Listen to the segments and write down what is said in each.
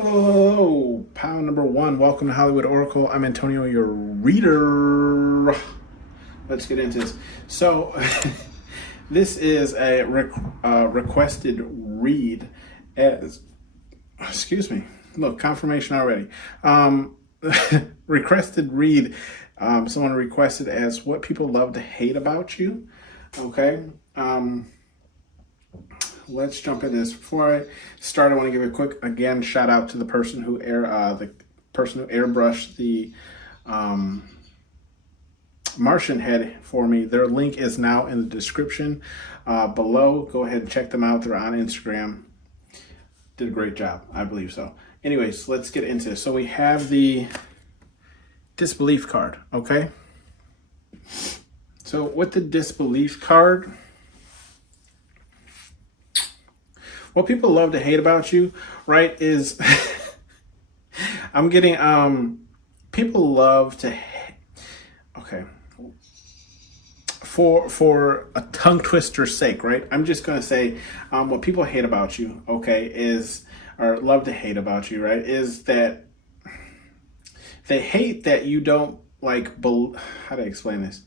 Hello, pound number one. Welcome to Hollywood Oracle. I'm Antonio, your reader. Let's get into this. So, this is a requested read. Excuse me. Look, confirmation already. Requested read. Someone requested as what people love to hate about you. Okay. Let's jump into this. Before I start, I want to give a quick, again, shout out to the person who airbrushed the Martian head for me. Their link is now in the description below. Go ahead and check them out. They're on Instagram. Did a great job. I believe so. Anyways, let's get into this. So we have the disbelief card, okay? So with the disbelief card, what people love to hate about you, right, is I'm getting, people love to, okay, for a tongue twister's sake, right, I'm just going to say what people hate about you, okay, is, or love to hate about you, right, is that they hate that you don't, like, how do I explain this?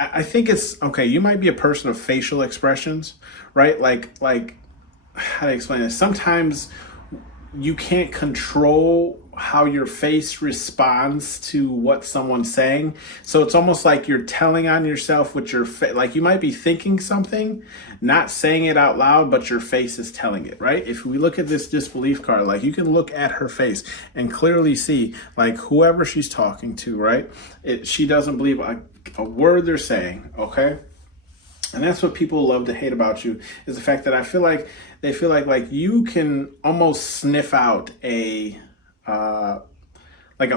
I think it's, okay, you might be a person of facial expressions, right? Like, how do I explain this? Sometimes you can't control how your face responds to what someone's saying. So it's almost like you're telling on yourself with your face. Like you might be thinking something, not saying it out loud, but your face is telling it, right? If we look at this disbelief card, like you can look at her face and clearly see like whoever she's talking to, right? She doesn't believe a word they're saying, okay? And that's what people love to hate about you, is the fact that they feel like you can almost sniff out a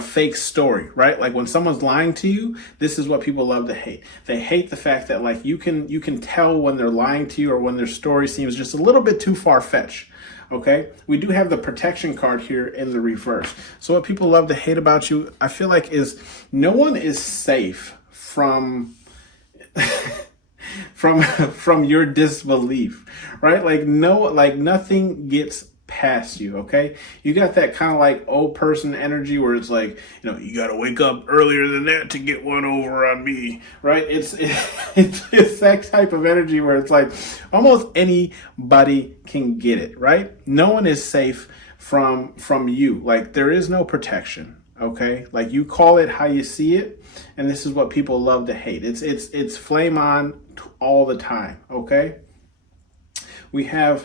fake story, right? Like when someone's lying to you, this is what people love to hate. They hate the fact that like you can tell when they're lying to you or when their story seems just a little bit too far-fetched. Okay, we do have the protection card here in the reverse. So what people love to hate about you, I feel like, is no one is safe from from your disbelief, right? Like nothing gets past you, okay? You got that kind of like old person energy where it's like, you know, you got to wake up earlier than that to get one over on me, right? It's that type of energy where it's like almost anybody can get it, right? No one is safe from you. Like there is no protection. Okay, like you call it how you see it, and this is what people love to hate. It's flame on all the time. Okay, we have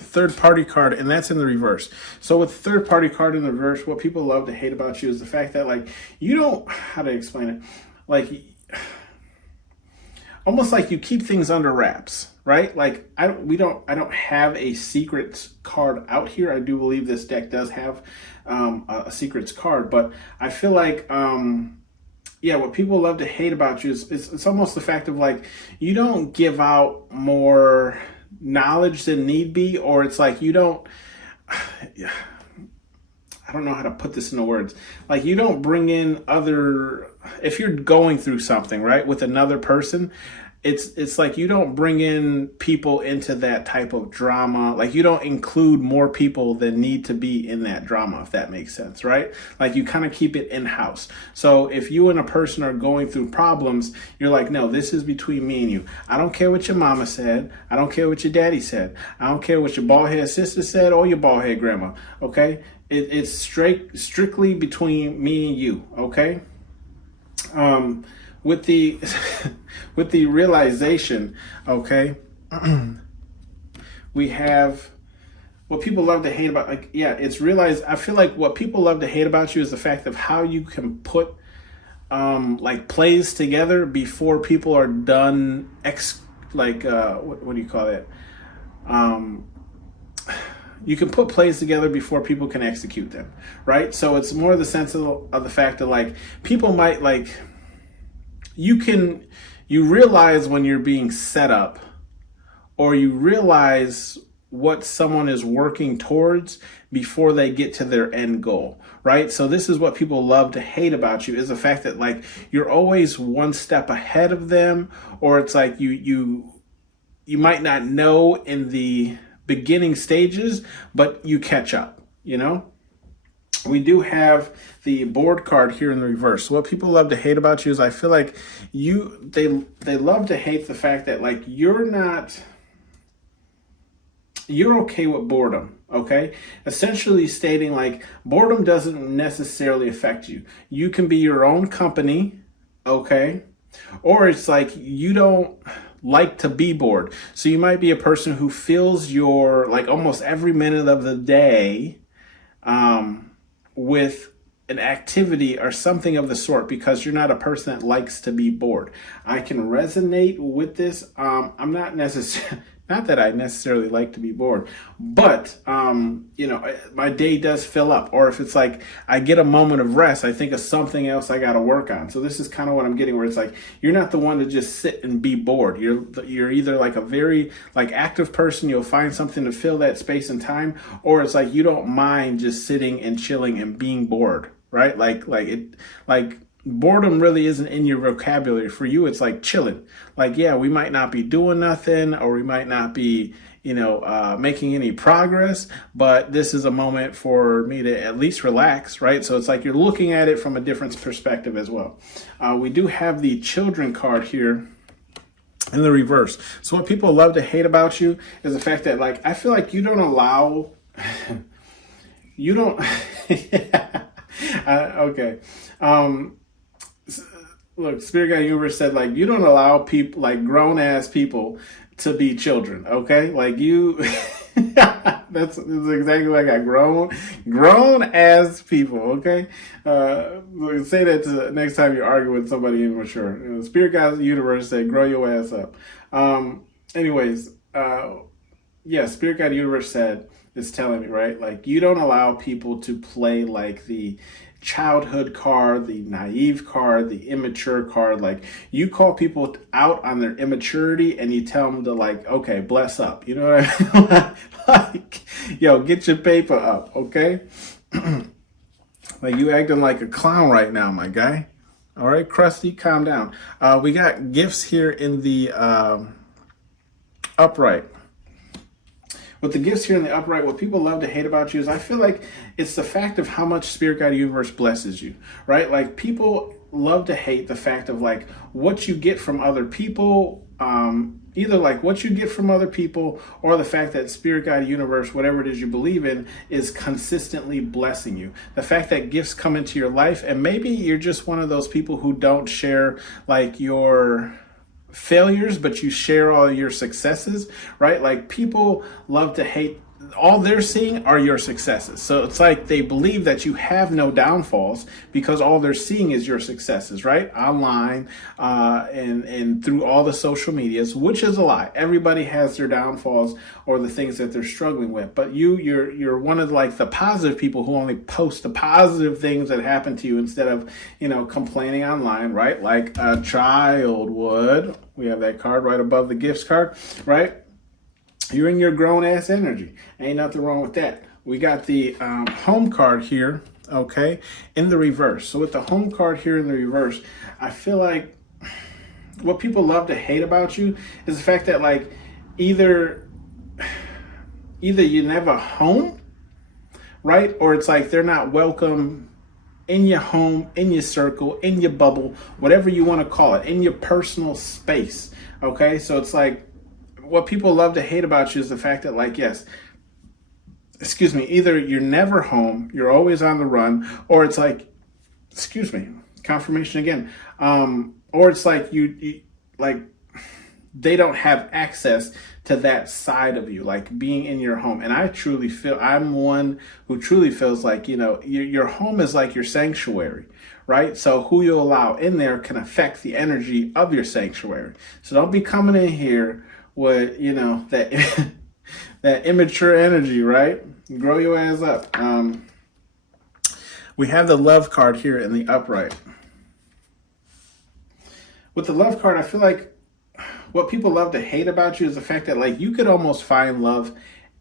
third party card, and that's in the reverse. So with third party card in the reverse, what people love to hate about you is the fact that like you don't, how to explain it, like almost like you keep things under wraps, right? Like I don't have a secrets card out here. I do believe this deck does have a secrets card, but I feel like yeah, what people love to hate about you is it's almost the fact of like you don't give out more knowledge than need be, or it's like you don't, yeah, I don't know how to put this into words. Like you don't bring in other, if you're going through something, right, with another person, it's like you don't bring in people into that type of drama. Like you don't include more people than need to be in that drama, if that makes sense, right? Like you kind of keep it in-house. So if you and a person are going through problems, you're like, no, this is between me and you. I don't care what your mama said. I don't care what your daddy said. I don't care what your bald-headed sister said or your bald-headed grandma, okay? It's strictly between me and you, okay? With the with the realization, okay, we have what people love to hate about, like, yeah, it's realized. I feel like what people love to hate about you is the fact of how you can put like plays together before people are done what do you call it? You can put plays together before people can execute them, right? So it's more the sense of the fact that like people might like, you realize when you're being set up, or you realize what someone is working towards before they get to their end goal, right? So this is what people love to hate about you, is the fact that like you're always one step ahead of them, or it's like you might not know in the beginning stages, but you catch up, you know? We do have the bored card here in the reverse. So what people love to hate about you is I feel like they love to hate the fact that like you're okay with boredom, okay? Essentially stating like boredom doesn't necessarily affect you. You can be your own company, okay? Or it's like you don't like to be bored. So you might be a person who fills your like almost every minute of the day with an activity or something of the sort because you're not a person that likes to be bored. I can resonate with this. I'm not necessarily, not that I necessarily like to be bored, but, you know, my day does fill up. Or if it's like I get a moment of rest, I think of something else I got to work on. So this is kind of what I'm getting where it's like, you're not the one to just sit and be bored. You're either like a very like active person, you'll find something to fill that space and time, or it's like you don't mind just sitting and chilling and being bored, right? Like boredom really isn't in your vocabulary. For you, it's like chilling. Like, yeah, we might not be doing nothing, or we might not be, you know, making any progress, but this is a moment for me to at least relax, right? So it's like you're looking at it from a different perspective as well. We do have the children card here in the reverse. So what people love to hate about you is the fact that like, I feel like you don't allow, you don't, okay. Look, Spirit Guide Universe said, like, you don't allow people, like, grown-ass people to be children, okay? Like, you, that's exactly what I got, grown-ass people, okay? Say that to next time you argue with somebody immature. You know, Spirit Guide Universe said, grow your ass up. Anyways, yeah, Spirit Guide Universe said, it's telling me, right? Like, you don't allow people to play, like, the childhood card, the naive card, the immature card. Like, you call people out on their immaturity and you tell them to like, okay, bless up. You know what I mean? Like, yo, get your paper up, okay? Like, you acting like a clown right now, my guy. All right, Krusty, calm down. We got gifts here in the upright. With the gifts here in the upright, what people love to hate about you is I feel like it's the fact of how much Spirit Guide Universe blesses you, right? Like, people love to hate the fact of like what you get from other people, either like what you get from other people or the fact that Spirit Guide Universe, whatever it is you believe in, is consistently blessing you. The fact that gifts come into your life, and maybe you're just one of those people who don't share like your failures, but you share all your successes, right? Like, people love to hate, all they're seeing are your successes. So it's like they believe that you have no downfalls because all they're seeing is your successes, right? Online, and through all the social medias, which is a lie. Everybody has their downfalls or the things that they're struggling with. But you're one of like the positive people who only post the positive things that happen to you instead of, you know, complaining online, right? Like a child would. We have that card right above the gifts card, right? You're in your grown-ass energy. Ain't nothing wrong with that. We got the home card here, okay, in the reverse. So with the home card here in the reverse, I feel like what people love to hate about you is the fact that, like, either you never home, right? Or it's like they're not welcome in your home, in your circle, in your bubble, whatever you want to call it, in your personal space, okay? So it's like, what people love to hate about you is the fact that, like, yes, excuse me, either you're never home, you're always on the run, or it's like, excuse me, confirmation again, or it's like you like, they don't have access to that side of you, like being in your home. And I truly feel, I'm one who truly feels like, you know, your home is like your sanctuary, right? So who you allow in there can affect the energy of your sanctuary. So don't be coming in here with, you know, that that immature energy, right? Grow your ass up. We have the love card here in the upright. With the love card, I feel like what people love to hate about you is the fact that, like, you could almost find love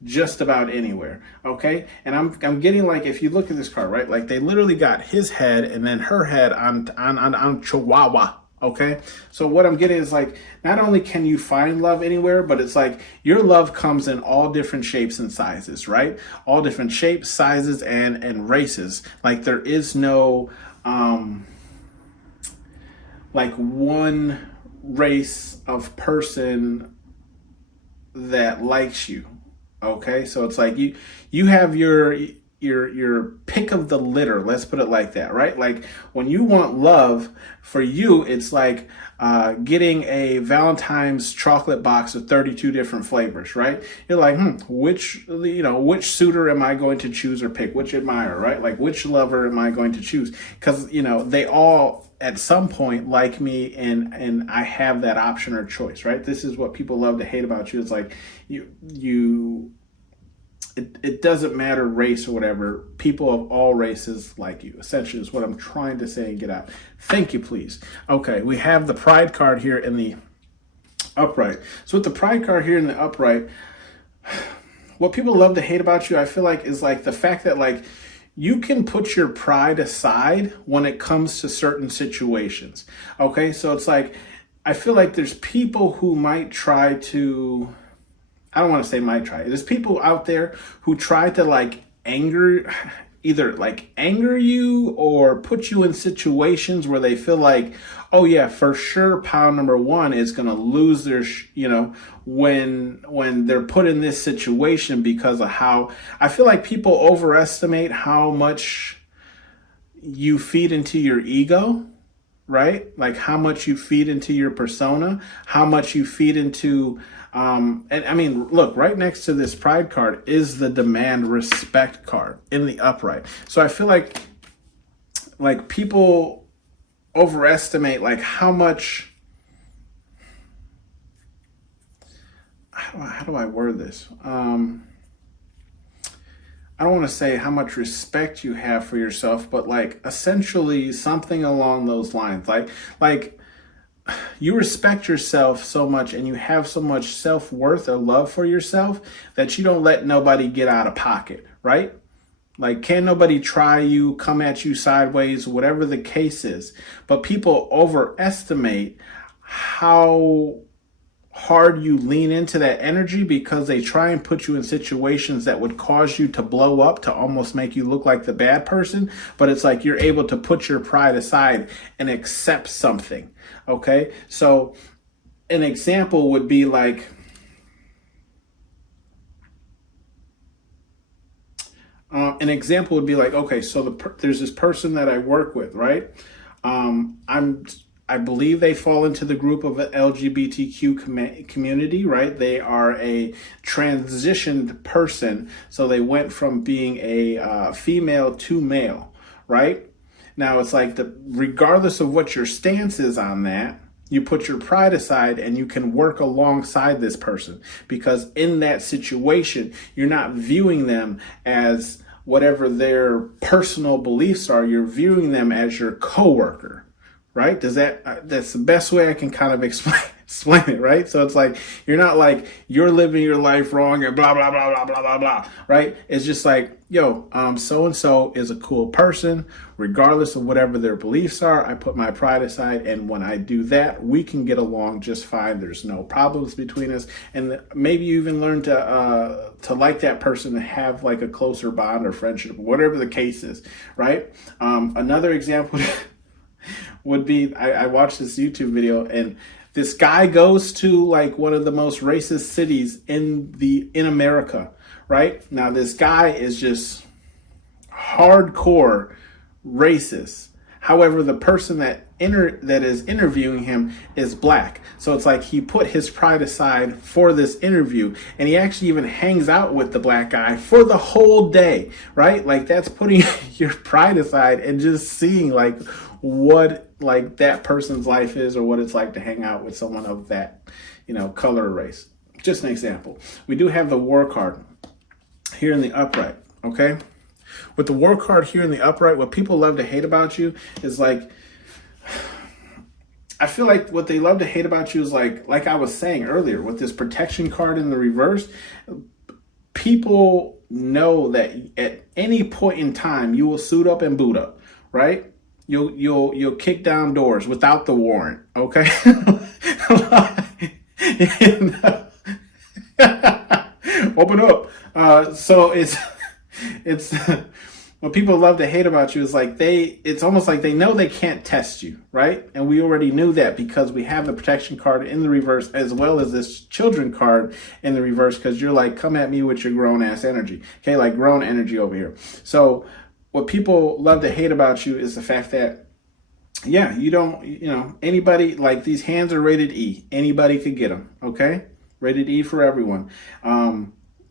just about anywhere, okay? And I'm getting, like, if you look at this card, right, like they literally got his head and then her head on Chihuahua, Okay, so what I'm getting is like, not only can you find love anywhere, but it's like your love comes in all different shapes and sizes, right? All different shapes, sizes, and races. Like there is no like one race of person that likes you. Okay, so it's like you have your pick of the litter, let's put it like that, right? Like when you want love, for you it's like getting a Valentine's chocolate box of 32 different flavors, right? You're like, which suitor am I going to choose or pick, which admirer, right? Like which lover am I going to choose? Because they all at some point like me, and I have that option or choice, right? This is what people love to hate about you. It's like it doesn't matter race or whatever. People of all races like you, essentially, is what I'm trying to say and get out. Thank you, please. Okay, we have the pride card here in the upright. So with the pride card here in the upright, what people love to hate about you, I feel like, is like the fact that like you can put your pride aside when it comes to certain situations. Okay, so it's like, I feel like there's people who might try to, I don't want to say might try. There's people out there who try to like either anger you or put you in situations where they feel like, oh yeah, for sure, pound number one is going to lose their, when they're put in this situation because of how, I feel like people overestimate how much you feed into your ego, right? Like how much you feed into your persona, how much you feed into, and I mean, look, right next to this pride card is the demand respect card in the upright. So I feel like people overestimate like how much, how do I word this? I don't want to say how much respect you have for yourself, but like essentially something along those lines. Like you respect yourself so much and you have so much self-worth or love for yourself that you don't let nobody get out of pocket, right? Like, can't nobody try you, come at you sideways, whatever the case is. But people overestimate how hard you lean into that energy because they try and put you in situations that would cause you to blow up, to almost make you look like the bad person. But it's like you're able to put your pride aside and accept something. Okay, so an example would be like, okay, so there's this person that I work with, right? I believe they fall into the group of the LGBTQ community, right? They are a transitioned person, so they went from being a female to male, right? Now it's like regardless of what your stance is on that, you put your pride aside and you can work alongside this person, because in that situation, you're not viewing them as whatever their personal beliefs are. You're viewing them as your coworker, right? That's the best way I can kind of explain it, right? So it's like, you're not like, you're living your life wrong and blah, blah, blah, blah, blah, blah, blah, right? It's just like, yo, so-and-so is a cool person, regardless of whatever their beliefs are. I put my pride aside, and when I do that, we can get along just fine. There's no problems between us. And maybe you even learn to like that person, to have like a closer bond or friendship, whatever the case is, right? Another example would be, I watched this YouTube video, and this guy goes to like one of the most racist cities in America, right? Now this guy is just hardcore racist. However, the person that is interviewing him is black. So it's like he put his pride aside for this interview, and he actually even hangs out with the black guy for the whole day, right? Like that's putting your pride aside and just seeing like what like that person's life is, or what it's like to hang out with someone of that, color or race. Just an example. We do have the war card here in the upright, okay? With the war card here in the upright, what people love to hate about you is like, I feel like what they love to hate about you is like I was saying earlier, with this protection card in the reverse, people know that at any point in time you will suit up and boot up, right? You'll kick down doors without the warrant. Okay. You know? Open up. So it's what people love to hate about you is like it's almost like they know they can't test you, right? And we already knew that because we have the protection card in the reverse as well as this children card in the reverse, because you're like, come at me with your grown ass energy. Okay, like grown energy over here. So what people love to hate about you is the fact that, yeah, you don't, anybody, like these hands are rated E. Anybody could get them, okay? Rated E for everyone.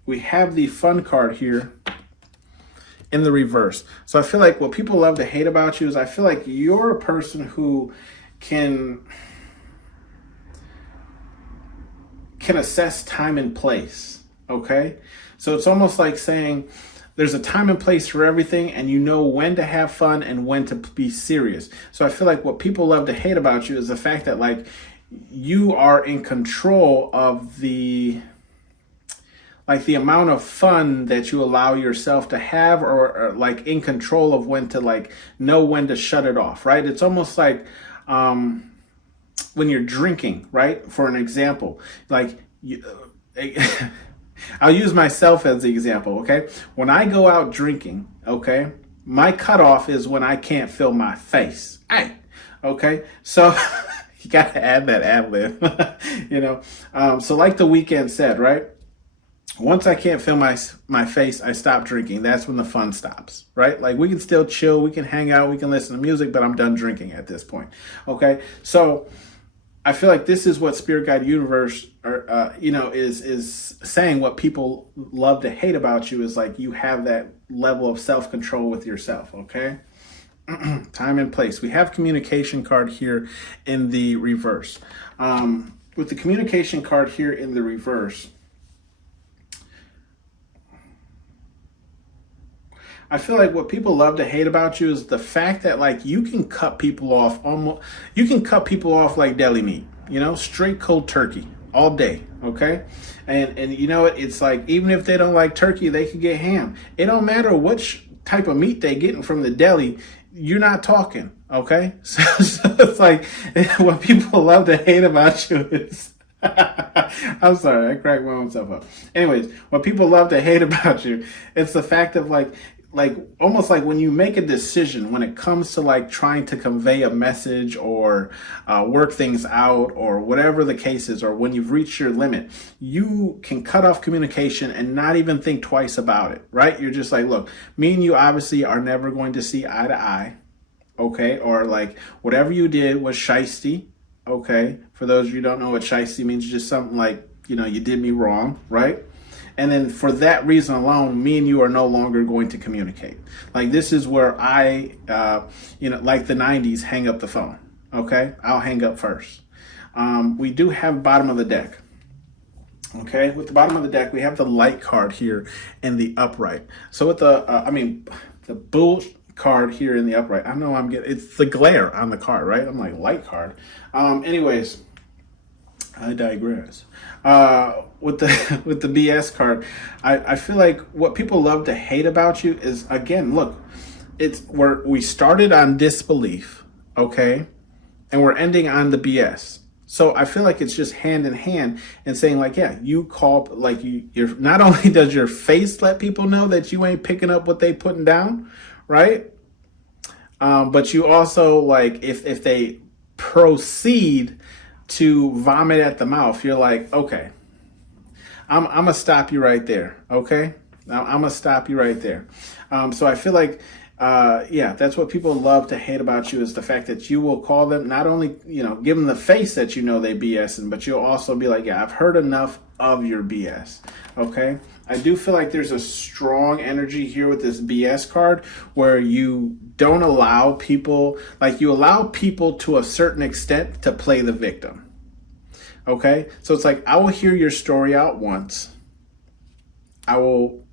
We have the fun card here in the reverse. So I feel like what people love to hate about you is I feel like you're a person who can assess time and place, okay? So it's almost like saying there's a time and place for everything, and you know when to have fun and when to be serious. So I feel like what people love to hate about you is the fact that like you are in control of the amount of fun that you allow yourself to have, or like in control of when to like know when to shut it off, right? It's almost like when you're drinking, right? For an example, like I'll use myself as the example, okay? When I go out drinking, okay, my cutoff is when I can't feel my face. Hey, okay? So you got to add that ad lib, So like The Weeknd said, right? Once I can't feel my face, I stop drinking. That's when the fun stops, right? Like we can still chill, we can hang out, we can listen to music, but I'm done drinking at this point, okay? So I feel like this is what Spirit Guide Universe, is saying. What people love to hate about you is like you have that level of self-control with yourself, okay? Time and place. We have communication card here in the reverse. With the communication card here in the reverse, I feel like what people love to hate about you is the fact that like you can cut people off like deli meat, straight cold turkey all day, okay? And you know what? It's like even if they don't like turkey, they could get ham. It don't matter which type of meat they getting from the deli, you're not talking, okay? So it's like what people love to hate about you is I'm sorry, I cracked my own self up. Anyways, what people love to hate about you, it's the fact of like almost like when you make a decision when it comes to like trying to convey a message or work things out or whatever the case is, or when you've reached your limit, you can cut off communication and not even think twice about it, right? You're just like, look, me and you obviously are never going to see eye to eye, okay? Or like whatever you did was shiesty, okay? For those of you who don't know what shiesty means, just something like, you did me wrong, right? And then for that reason alone, me and you are no longer going to communicate. Like this is where I, like the 90s, hang up the phone. Okay, I'll hang up first. We do have bottom of the deck. Okay, with the bottom of the deck, we have the light card here in the upright. So with the bull card here in the upright. I know it's the glare on the card, right? I'm like light card. Anyways, I digress. With the BS card, I feel like what people love to hate about you is, again, look, we started on disbelief, okay, and we're ending on the BS. So I feel like it's just hand in hand and saying like, yeah, you call, like you're not only does your face let people know that you ain't picking up what they putting down, right? But you also like if they proceed to vomit at the mouth, you're like, okay, I'm gonna stop you right there. Okay, I'm gonna stop you right there. So I feel like, that's what people love to hate about you is the fact that you will call them, not only, give them the face that they BSing, but you'll also be like, yeah, I've heard enough of your BS. Okay, I do feel like there's a strong energy here with this BS card where you don't allow people, like you allow people to a certain extent to play the victim. Okay, so it's like, I will hear your story out once. I will,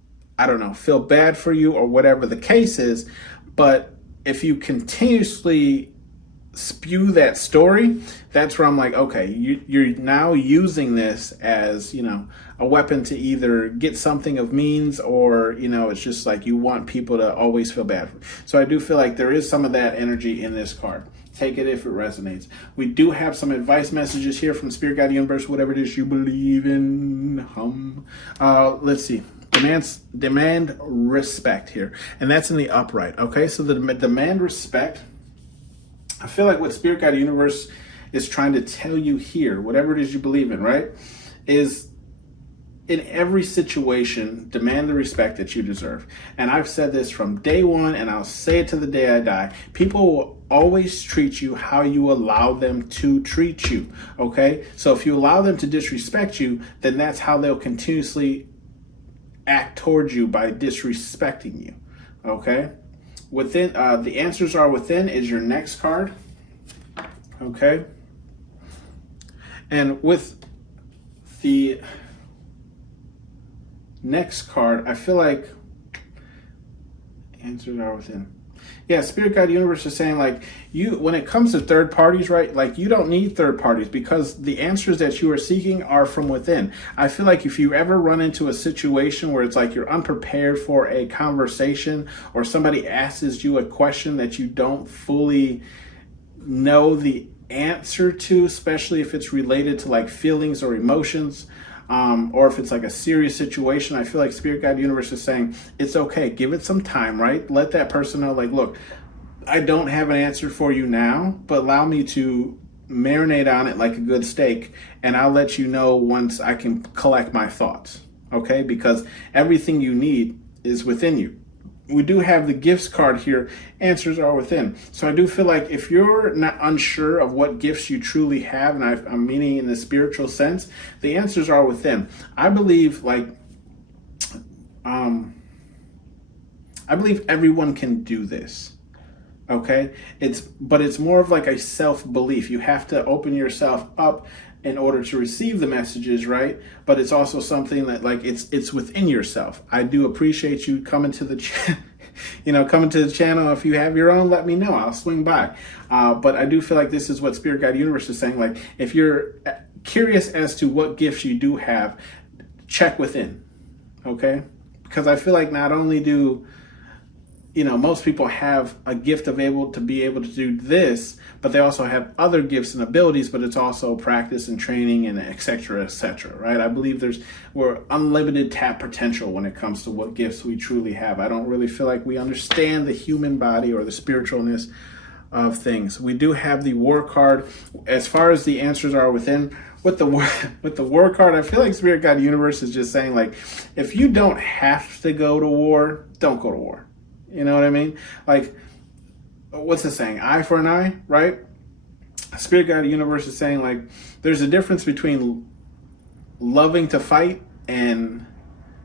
feel bad for you or whatever the case is. But if you continuously spew that story, that's where I'm like, okay, you're now using this as, a weapon to either get something of means, or, it's just like you want people to always feel bad. So I do feel like there is some of that energy in this card. Take it if it resonates. We do have some advice messages here from Spirit Guide Universe, whatever it is you believe in. Let's see. Demand respect here. And that's in the upright. Okay, so the demand respect, I feel like what Spirit Guide Universe is trying to tell you here, whatever it is you believe in, right, is in every situation, demand the respect that you deserve. And I've said this from day one, and I'll say it to the day I die. People will always treat you how you allow them to treat you, okay? So if you allow them to disrespect you, then that's how they'll continuously act towards you, by disrespecting you, okay? Within the answers are within is your next card, okay? And with the next card, I feel like answers are within. Yeah, Spirit Guide Universe is saying, like, when it comes to third parties, right, like, you don't need third parties, because the answers that you are seeking are from within. I feel like if you ever run into a situation where it's like you're unprepared for a conversation, or somebody asks you a question that you don't fully know the answer to, especially if it's related to like feelings or emotions, or if it's like a serious situation, I feel like Spirit Guide Universe is saying it's okay. Give it some time, right? Let that person know, like, look, I don't have an answer for you now, but allow me to marinate on it like a good steak, and I'll let you know once I can collect my thoughts, okay? Because everything you need is within you. We do have the gifts card here. Answers are within. So I do feel like if you're not unsure of what gifts you truly have, and I'm meaning in the spiritual sense, the answers are within. I believe I believe everyone can do this. Okay? But it's more of like a self-belief. You have to open yourself up in order to receive the messages, right? But it's also something that, like, it's within yourself. I do appreciate you coming to the coming to the channel. If you have your own, let me know. I'll swing by. But I do feel like this is what Spirit Guide Universe is saying. Like, if you're curious as to what gifts you do have, check within, okay? Because I feel like not only do most people have a gift of able to do this, but they also have other gifts and abilities, but it's also practice and training and et cetera, right? I believe we're unlimited tap potential when it comes to what gifts we truly have. I don't really feel like we understand the human body or the spiritualness of things. We do have the war card. As far as the answers are within, with the war card, I feel like Spirit Guide Universe is just saying, like, if you don't have to go to war, don't go to war. You know what I mean? Like, what's the saying? Eye for an eye, right? Spirit Guide Universe is saying, like, there's a difference between loving to fight and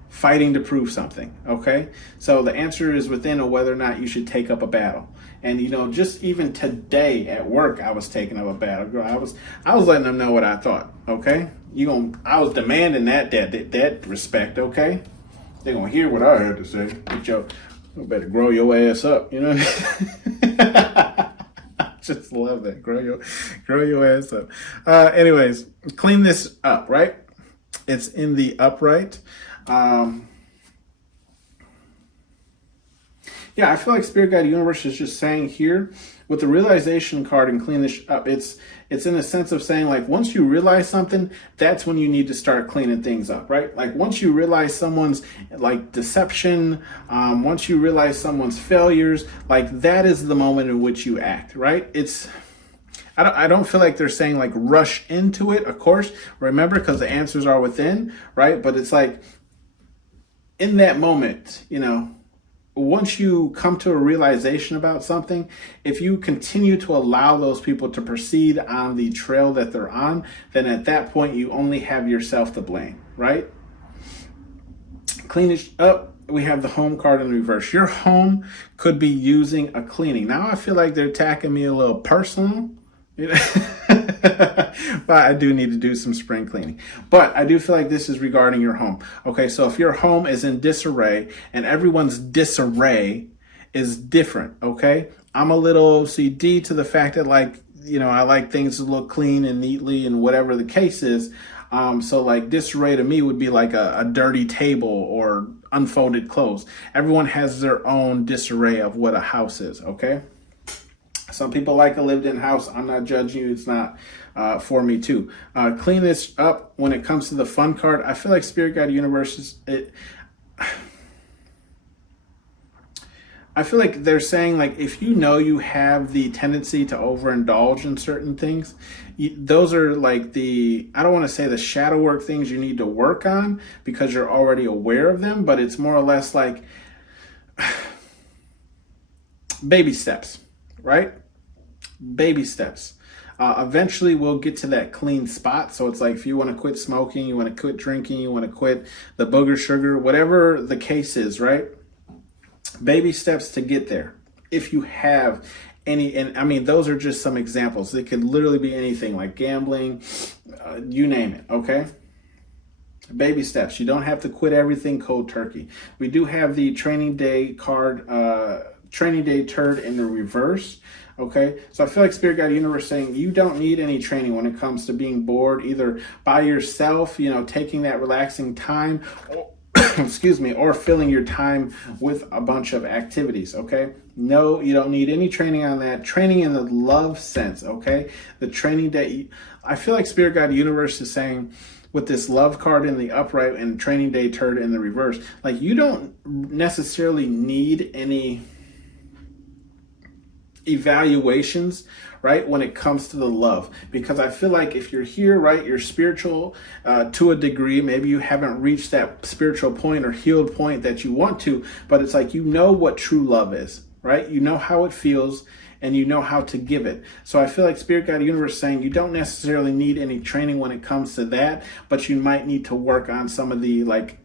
fighting to prove something, okay? So the answer is within on whether or not you should take up a battle. And, just even today at work, I was taking up a battle. I was letting them know what I thought, okay? I was demanding that respect, okay? They're going to hear what I had to say. You better grow your ass up, I just love that. Grow your ass up. Anyways, clean this up, right? It's in the upright. Yeah, I feel like Spirit Guide Universe is just saying here with the realization card and clean this up. It's in a sense of saying, like, once you realize something, that's when you need to start cleaning things up, right? Like, once you realize someone's like deception, once you realize someone's failures, like, that is the moment in which you act, right? I don't feel like they're saying, like, rush into it, of course. Remember, because the answers are within, right? But it's like, in that moment, once you come to a realization about something, if you continue to allow those people to proceed on the trail that they're on, then at that point, you only have yourself to blame, right? Clean it up. We have the home card in reverse. Your home could be using a cleaning. Now I feel like they're attacking me a little personal. But I do need to do some spring cleaning. But I do feel like this is regarding your home. Okay, so if your home is in disarray, and everyone's disarray is different, okay? I'm a little OCD to the fact that, like, you know, I like things to look clean and neatly and whatever the case is. So like disarray to me would be like a dirty table or unfolded clothes. Everyone has their own disarray of what a house is, okay? Some people like a lived-in house. I'm not judging you. It's not for me too. Clean this up when it comes to the fun card. I feel like Spirit Guide Universe is... I feel like they're saying, like, if you know you have the tendency to overindulge in certain things, those are like the, I don't want to say the shadow work things you need to work on because you're already aware of them, but it's more or less like baby steps, right? Baby steps. Eventually we'll get to that clean spot. So it's like, if you want to quit smoking, you want to quit drinking, you want to quit the booger sugar, whatever the case is, right? Baby steps to get there. If you have any, and I mean, those are just some examples. It could literally be anything like gambling, you name it, okay? Baby steps. You don't have to quit everything cold turkey. We do have the training day card, training day turd in the reverse. Okay, so I feel like Spirit Guide Universe saying you don't need any training when it comes to being bored, either by yourself, you know, taking that relaxing time, or, excuse me, or filling your time with a bunch of activities, okay? No, you don't need any training on that. Training in the love sense, okay? The training that I feel like Spirit Guide Universe is saying with this love card in the upright and training day turd in the reverse, like you don't necessarily need any evaluations, right, when it comes to the love, because I feel like if you're here, right, you're spiritual to a degree. Maybe you haven't reached that spiritual point or healed point that you want to, but it's like, you know what true love is, right? You know how it feels and you know how to give it. So I feel like Spirit Guide Universe is saying you don't necessarily need any training when it comes to that, but you might need to work on some of the like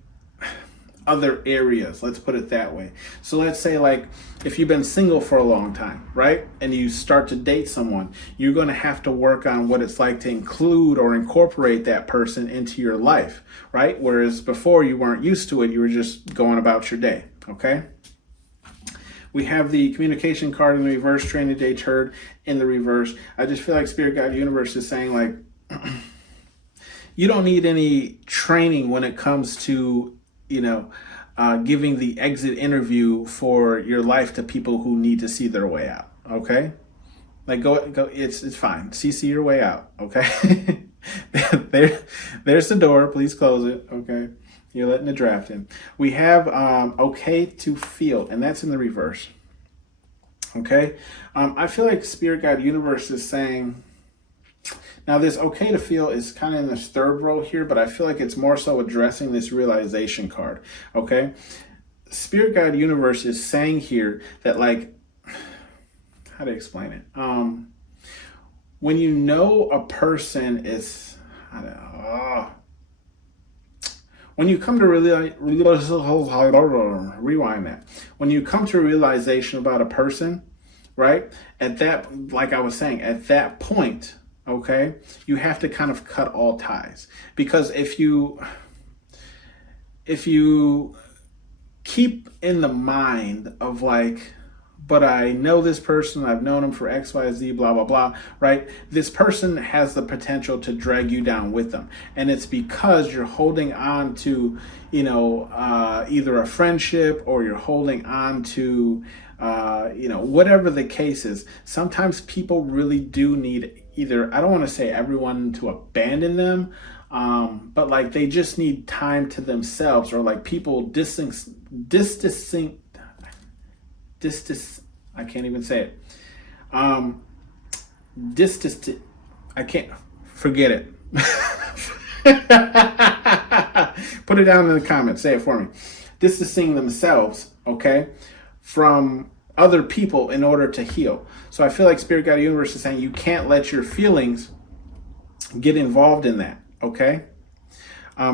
other areas, let's put it that way. So let's say, like, if you've been single for a long time, right, and you start to date someone, you're going to have to work on what it's like to include or incorporate that person into your life, right? Whereas before you weren't used to it, you were just going about your day, okay? We have the communication card in the reverse, training day turd in the reverse. I just feel like Spirit Guide Universe is saying, like, you don't need any training when it comes to, you know, giving the exit interview for your life to people who need to see their way out. Okay, like go. It's fine. See your way out. Okay, there's the door. Please close it. Okay, you're letting the draft in. We have okay to feel, and that's in the reverse. Okay, I feel like Spirit Guide Universe is saying. Now, this okay to feel is kind of in this third row here, but I feel like it's more so addressing this realization card, okay? Spirit Guide Universe is saying here that, like, how to explain it? When you know a person is, when you come to rewind that. When you come to a realization about a person, right? At that, like I was saying, at that point, okay, you have to kind of cut all ties, because if you keep in the mind of like, but I know this person, I've known him for X, Y, Z, blah, blah, blah, right? This person has the potential to drag you down with them. And it's because you're holding on to, you know, either a friendship or you're holding on to, you know, whatever the case is. Sometimes people really do need either, I don't want to say everyone to abandon them, but like they just need time to themselves, or like people I can't even say it. I can't, forget it. Put it down in the comments, say it for me. Distancing themselves, okay, from other people in order to heal. So I feel like Spirit Guide Universe is saying you can't let your feelings get involved in that, okay?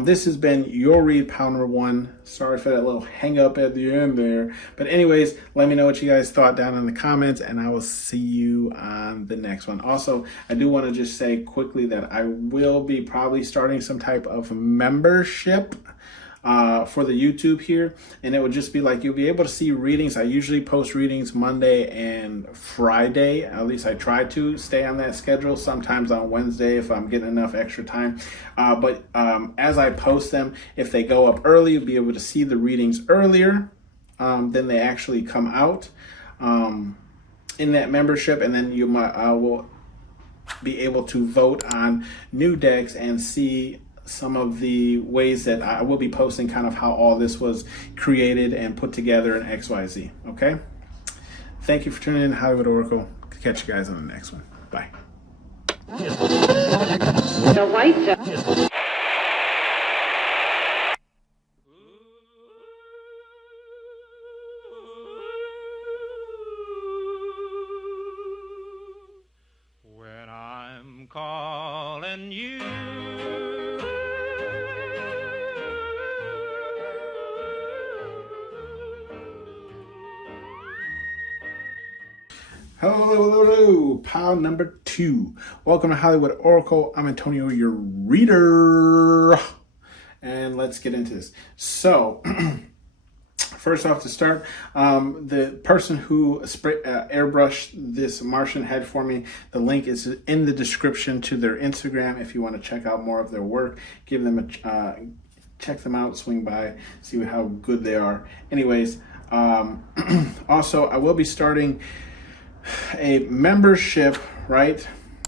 This has been your read, pal number 1. Sorry for that little hang up at the end there. But anyways, let me know what you guys thought down in the comments, and I will see you on the next one. Also, I do want to just say quickly that I will be probably starting some type of membership for the YouTube here, and it would just be like you'll be able to see readings. I usually post readings Monday and Friday. At least I try to stay on that schedule. Sometimes on Wednesday if I'm getting enough extra time. But as I post them, if they go up early, you'll be able to see the readings earlier than they actually come out in that membership, and then you will be able to vote on new decks and see some of the ways that I will be posting kind of how all this was created and put together in XYZ. Okay? Thank you for tuning in to Hollywood Oracle. Catch you guys on the next one. Bye. The white when I'm calling you. Hello, pile number 2. Welcome to Hollywood Oracle. I'm Antonio, your reader. And let's get into this. So, first off to start, the person who airbrushed this Martian head for me, the link is in the description to their Instagram. If you want to check out more of their work, give them check them out, swing by, see how good they are. Anyways, also I will be starting a membership, right?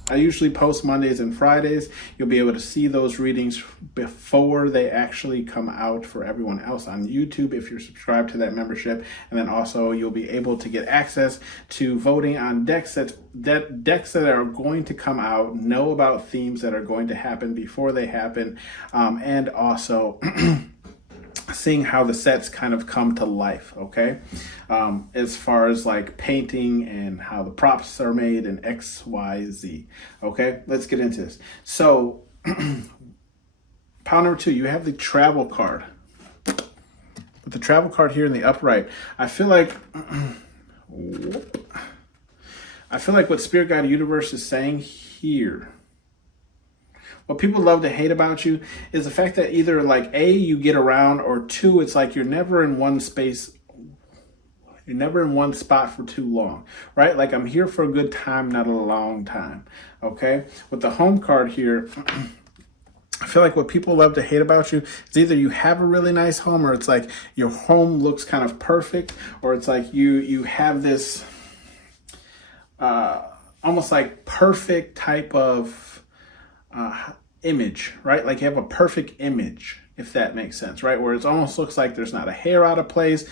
I usually post Mondays and Fridays. You'll be able to see those readings before they actually come out for everyone else on YouTube if you're subscribed to that membership. And then also you'll be able to get access to voting on decks that are going to come out, know about themes that are going to happen before they happen, and also seeing how the sets kind of come to life, okay? As far as like painting and how the props are made and X, Y, Z, okay? Let's get into this. So, pile number 2, you have the travel card. With the travel card here in the upright, I feel like what Spirit Guide Universe is saying here, what people love to hate about you is the fact that either like A, you get around, or 2, it's like you're never in one space, you're never in one spot for too long, right? Like I'm here for a good time, not a long time, okay? With the home card here, I feel like what people love to hate about you is either you have a really nice home, or it's like your home looks kind of perfect, or it's like you have this almost like perfect type of image, right? Like you have a perfect image, if that makes sense, right? Where it almost looks like there's not a hair out of place.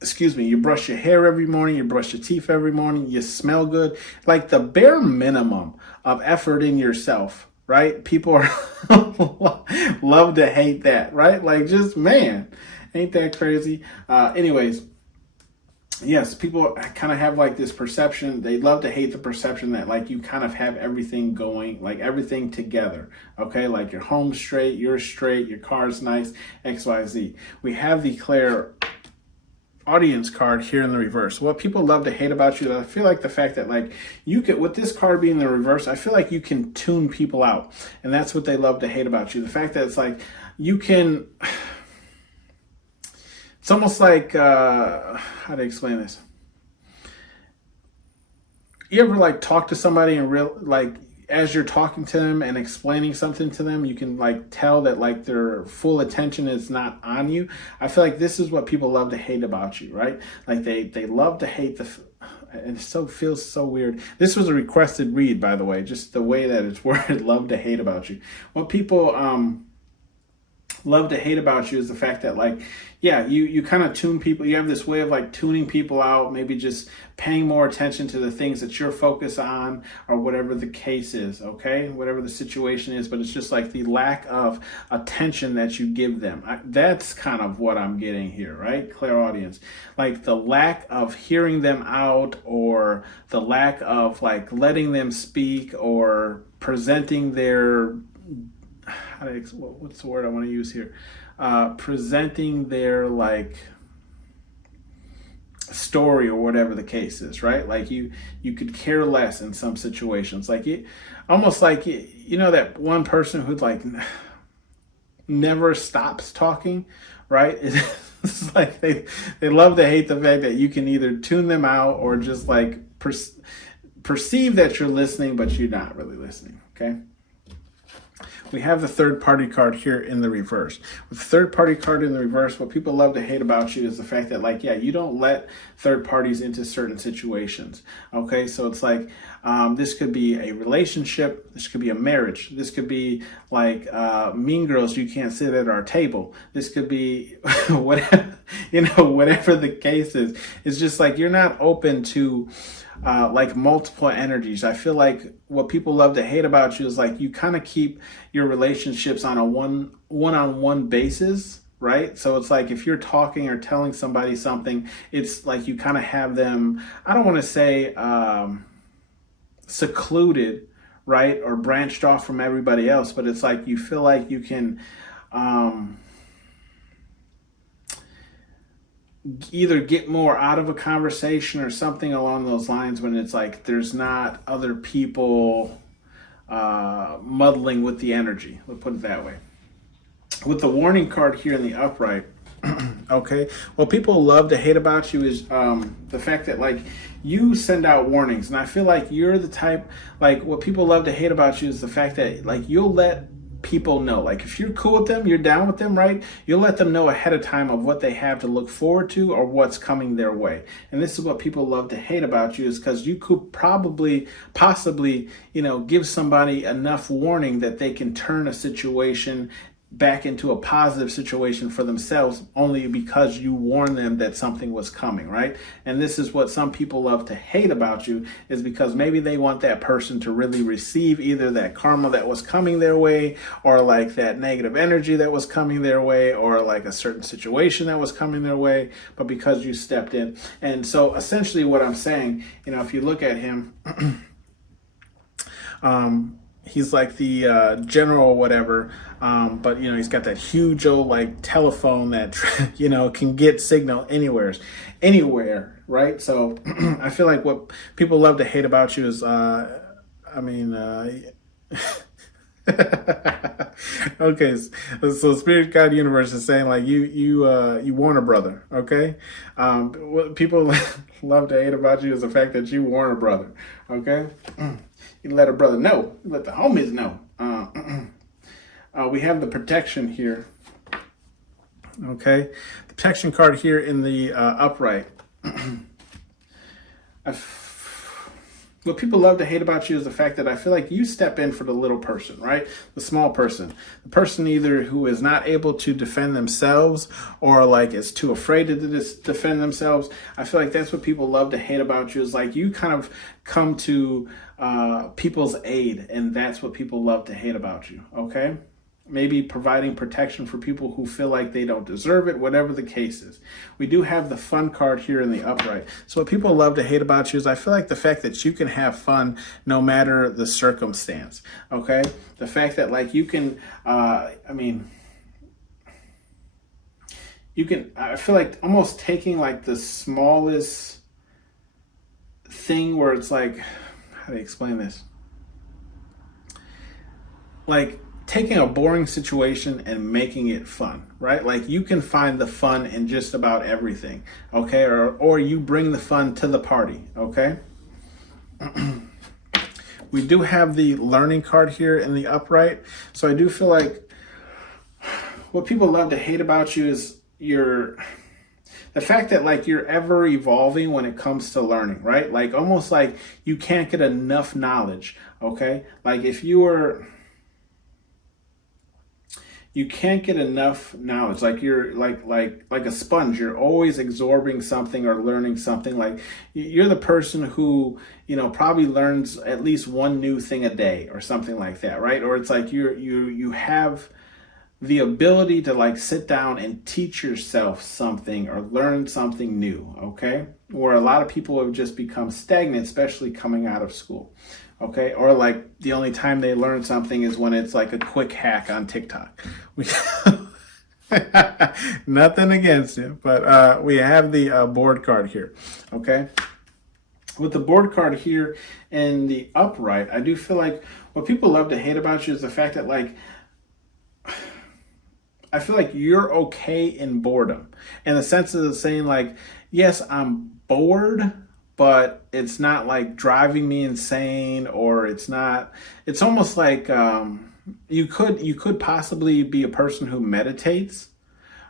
Excuse me, you brush your hair every morning, you brush your teeth every morning, you smell good. Like the bare minimum of effort in yourself, right? People are love to hate that, right? Like just, man, ain't that crazy? Anyways, yes, people kind of have like this perception. They love to hate the perception that like you kind of have everything going, like everything together. Okay, like your home's straight, you're straight, your car's nice, X, Y, Z. We have the Claire audience card here in the reverse. What people love to hate about you, I feel like the fact that like you could, with this card being the reverse, I feel like you can tune people out, and that's what they love to hate about you. The fact that it's like you can. It's almost like, how to explain this? You ever like talk to somebody and like as you're talking to them and explaining something to them, you can like tell that like their full attention is not on you. I feel like this is what people love to hate about you, right? Like they love to hate and it feels so weird. This was a requested read, by the way, just the way that it's worded, love to hate about you. What people, love to hate about you is the fact that like, yeah, you kind of tune people. You have this way of like tuning people out, maybe just paying more attention to the things that you're focused on or whatever the case is, okay? Whatever the situation is, but it's just like the lack of attention that you give them. That's kind of what I'm getting here, right? Clairaudience. Like the lack of hearing them out, or the lack of like letting them speak or presenting their, what's the word I want to use here? Presenting their like story or whatever the case is, right? Like you could care less in some situations. Like it, almost like you know that one person who'd like, never stops talking, right? It's like they love to hate the fact that you can either tune them out or just like perceive that you're listening, but you're not really listening, okay? We have the third party card here in the reverse. With the third party card in the reverse, what people love to hate about you is the fact that, like, yeah, you don't let third parties into certain situations. Okay, so it's like this could be a relationship, this could be a marriage, this could be like Mean Girls, you can't sit at our table. This could be whatever, whatever the case is. It's just like you're not open to like multiple energies. I feel like what people love to hate about you is like you kind of keep your relationships on a one-on-one basis, right? So it's like if you're talking or telling somebody something, it's like you kind of have them, I don't want to say secluded, right? Or branched off from everybody else, but it's like you feel like you can either get more out of a conversation or something along those lines when it's like there's not other people muddling with the energy. We'll put it that way. With the warning card here in the upright, okay, what people love to hate about you is the fact that like you send out warnings, and I feel like you're the type, like what people love to hate about you is the fact that like you'll let people know, like if you're cool with them, you're down with them, right? You'll let them know ahead of time of what they have to look forward to or what's coming their way. And this is what people love to hate about you, is because you could possibly, give somebody enough warning that they can turn a situation back into a positive situation for themselves only because you warned them that something was coming, right? And this is what some people love to hate about you, is because maybe they want that person to really receive either that karma that was coming their way, or like that negative energy that was coming their way, or like a certain situation that was coming their way, but because you stepped in. And so essentially what I'm saying, if you look at him, he's like the general whatever, but he's got that huge old like telephone that can get signal anywhere, right? So I feel like what people love to hate about you is okay, so Spirit Guide Universe is saying like you warn a brother, okay? What people love to hate about you is the fact that you warn a brother, okay? You let a brother know, you let the homies know. We have the protection here, okay? The protection card here in the upright. What people love to hate about you is the fact that I feel like you step in for the little person, right? The small person. The person either who is not able to defend themselves or like is too afraid to defend themselves. I feel like that's what people love to hate about you, is like you kind of come to people's aid, and that's what people love to hate about you, okay? Maybe providing protection for people who feel like they don't deserve it, whatever the case is. We do have the fun card here in the upright. So what people love to hate about you is I feel like the fact that you can have fun no matter the circumstance, okay? The fact that like you can, I feel like almost taking like the smallest thing where it's like, how do I explain this? Like, taking a boring situation and making it fun, right? Like you can find the fun in just about everything, okay? Or you bring the fun to the party, okay? We do have the learning card here in the upright. So I do feel like what people love to hate about you is the fact that like you're ever evolving when it comes to learning, right? Like almost like you can't get enough knowledge, okay? Like if you can't get enough knowledge. Like you're like a sponge. You're always absorbing something or learning something. Like you're the person who, probably learns at least one new thing a day or something like that, right? Or it's like you have the ability to like sit down and teach yourself something or learn something new, okay? Where a lot of people have just become stagnant, especially coming out of school. Okay, or like the only time they learn something is when it's like a quick hack on TikTok. Nothing against it, but we have the board card here. Okay, with the board card here in the upright, I do feel like what people love to hate about you is the fact that like I feel like you're okay in boredom, in the sense of saying like, yes, I'm bored, but it's not like driving me insane, or it's not. It's almost like you could possibly be a person who meditates,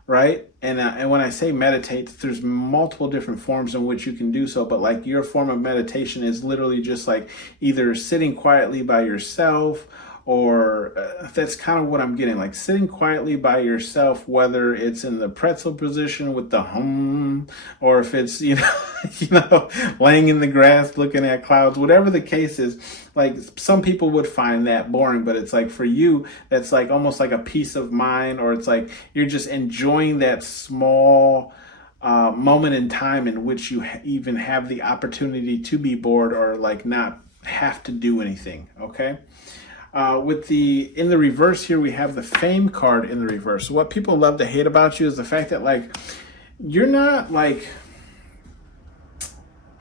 right? And when I say meditate, there's multiple different forms in which you can do so. But like your form of meditation is literally just like either sitting quietly by yourself, or that's kind of what I'm getting, like sitting quietly by yourself, whether it's in the pretzel position with the hum, or if it's laying in the grass looking at clouds, whatever the case is. Like some people would find that boring, but it's like for you, that's like almost like a peace of mind, or it's like you're just enjoying that small moment in time in which you even have the opportunity to be bored, or like not have to do anything. Okay. In the reverse here, we have the fame card in the reverse. So what people love to hate about you is the fact that like you're not like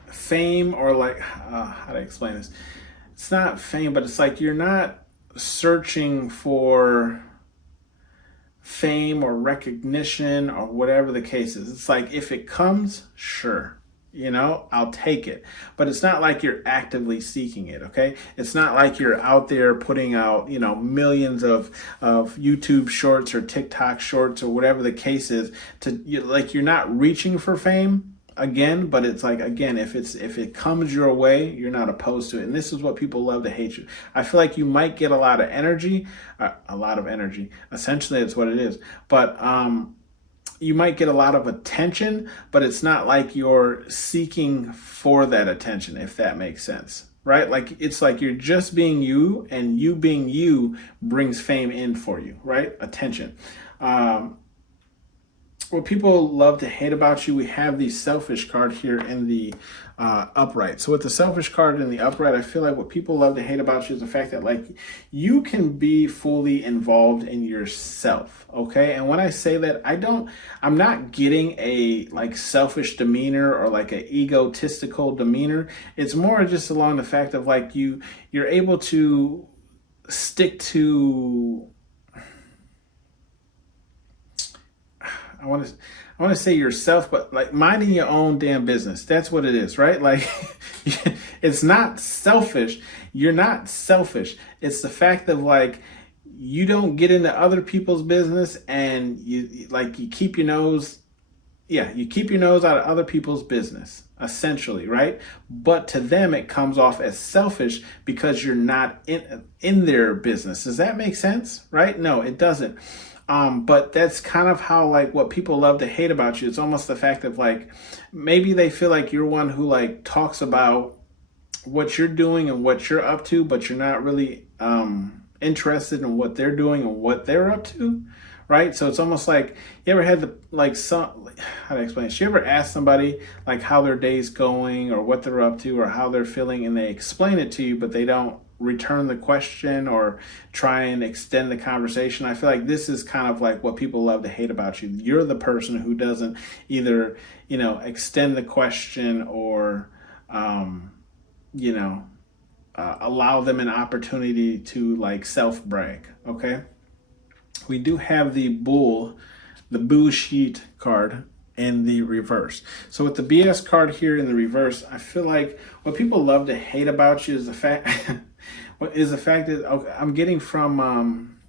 fame, or like how to explain this. It's not fame, but it's like you're not searching for fame or recognition or whatever the case is. It's like if it comes, sure. I'll take it. But it's not like you're actively seeking it, okay? It's not like you're out there putting out, millions of YouTube shorts or TikTok shorts or whatever the case is. You're not reaching for fame again, but it's like, again, if it comes your way, you're not opposed to it. And this is what people love to hate you. I feel like you might get a lot of energy. Essentially, that's what it is. But you might get a lot of attention, but it's not like you're seeking for that attention, if that makes sense, right? Like it's like you're just being you, and you being you brings fame in for you, right? Attention. What people love to hate about you, we have the selfish card here in the upright. So with the selfish card in the upright, I feel like what people love to hate about you is the fact that like you can be fully involved in yourself, okay? And when I say that, I'm not getting a like selfish demeanor or like an egotistical demeanor. It's more just along the fact of like you're able to stick to, I want to say yourself, but like minding your own damn business. That's what it is, right? Like it's not selfish. You're not selfish. It's the fact of like you don't get into other people's business, and you keep your nose. Yeah, you keep your nose out of other people's business, essentially, right? But to them, it comes off as selfish because you're not in their business. Does that make sense? Right? No, it doesn't. But that's kind of how like what people love to hate about you. It's almost the fact of like maybe they feel like you're one who like talks about what you're doing and what you're up to, but you're not really interested in what they're doing and what they're up to, right? So it's almost like you ever had how to explain it? You ever ask somebody like how their day's going or what they're up to or how they're feeling, and they explain it to you, but they don't return the question or try and extend the conversation? I feel like this is kind of like what people love to hate about you. You're the person who doesn't either, extend the question or, allow them an opportunity to like self-brag. Okay. We do have the bullshit card in the reverse. So with the BS card here in the reverse, I feel like what people love to hate about you is the fact that I'm getting from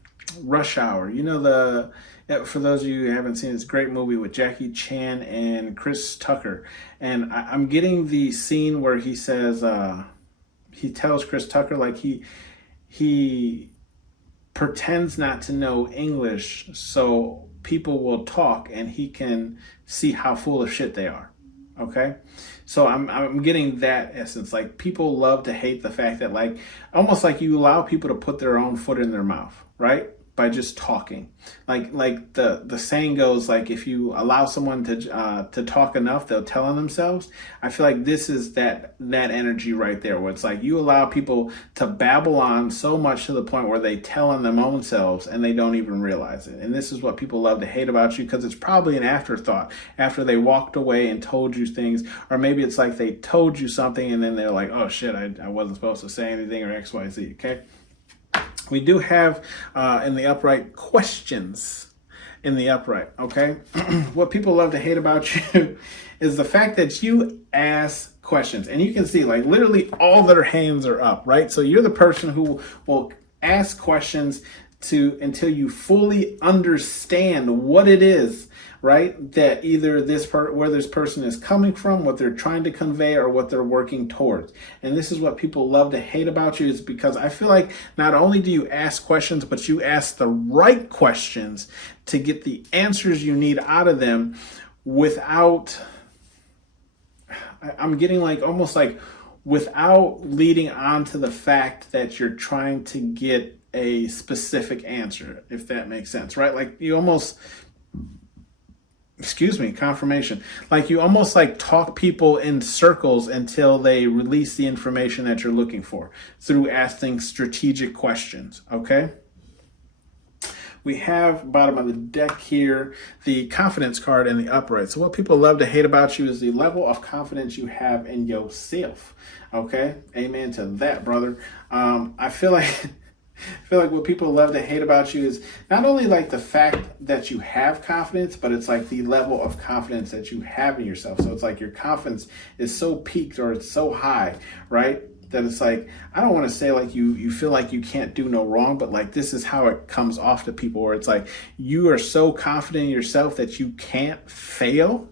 Rush Hour. For those of you who haven't seen, it's a great movie with Jackie Chan and Chris Tucker. And I'm getting the scene where he says, he tells Chris Tucker like he pretends not to know English so people will talk and he can see how full of shit they are. Okay, so I'm getting that essence. Like people love to hate the fact that like almost like you allow people to put their own foot in their mouth, right? By just talking. Like the saying goes, like if you allow someone to talk enough, they'll tell on themselves. I feel like this is that energy right there, where it's like you allow people to babble on so much to the point where they tell on their own selves and they don't even realize it. And this is what people love to hate about you, because it's probably an afterthought after they walked away and told you things, or maybe it's like they told you something and then they're like, oh shit, I wasn't supposed to say anything, or XYZ. Okay. We do have in the upright questions. in the upright, okay? What people love to hate about you is the fact that you ask questions. And you can see, like, literally all their hands are up, right? So you're the person who will ask questions until you fully understand what it is, right? That either where this person is coming from, what they're trying to convey, or what they're working towards. And this is what people love to hate about you, is because I feel like not only do you ask questions, but you ask the right questions to get the answers you need out of them without, I'm getting like almost like without leading on to the fact that you're trying to get a specific answer, if that makes sense, right? Like you almost, confirmation. Like you almost like talk people in circles until they release the information that you're looking for through asking strategic questions, okay? We have bottom of the deck here, the confidence card in the upright. So what people love to hate about you is the level of confidence you have in yourself, okay? Amen to that, brother. I feel like what people love to hate about you is not only like the fact that you have confidence, but it's like the level of confidence that you have in yourself. So it's like your confidence is so peaked, or it's so high, right? That it's like, I don't want to say like you feel like you can't do no wrong, but like this is how it comes off to people, where it's like you are so confident in yourself that you can't fail,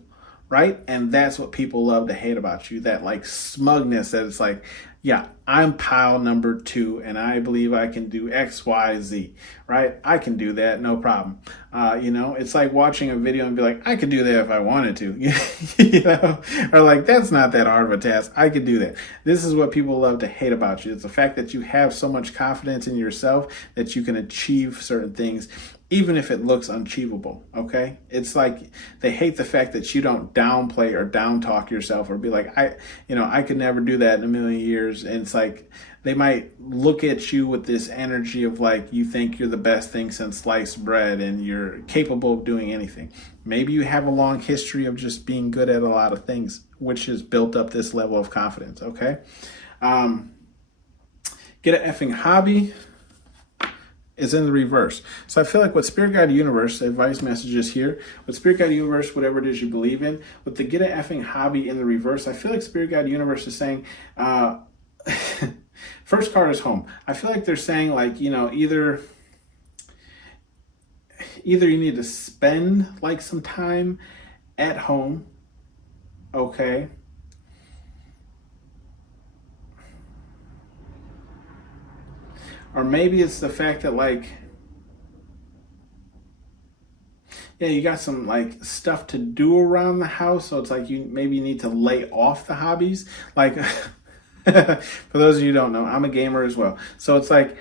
right? And that's what people love to hate about you, that like smugness, that it's like, yeah, I'm pile number 2 and I believe I can do X, Y, Z, right? I can do that, no problem. It's like watching a video and be like, I could do that if I wanted to, or like, that's not that hard of a task. I could do that. This is what people love to hate about you. It's the fact that you have so much confidence in yourself that you can achieve certain things, even if it looks unachievable, okay? It's like they hate the fact that you don't downplay or down talk yourself, or be like, I could never do that in a million years. And it's like they might look at you with this energy of like, you think you're the best thing since sliced bread and you're capable of doing anything. Maybe you have a long history of just being good at a lot of things, which has built up this level of confidence, okay? Get an effing hobby is in the reverse. So I feel like what Spirit Guide Universe, advice messages here, with Spirit Guide Universe, whatever it is you believe in, with the get an effing hobby in the reverse, I feel like Spirit Guide Universe is saying, first card is home. I feel like they're saying like, either you need to spend like some time at home, okay? Or maybe it's the fact that like, yeah, you got some like stuff to do around the house. So it's like you need to lay off the hobbies. Like, for those of you who don't know, I'm a gamer as well. So it's like,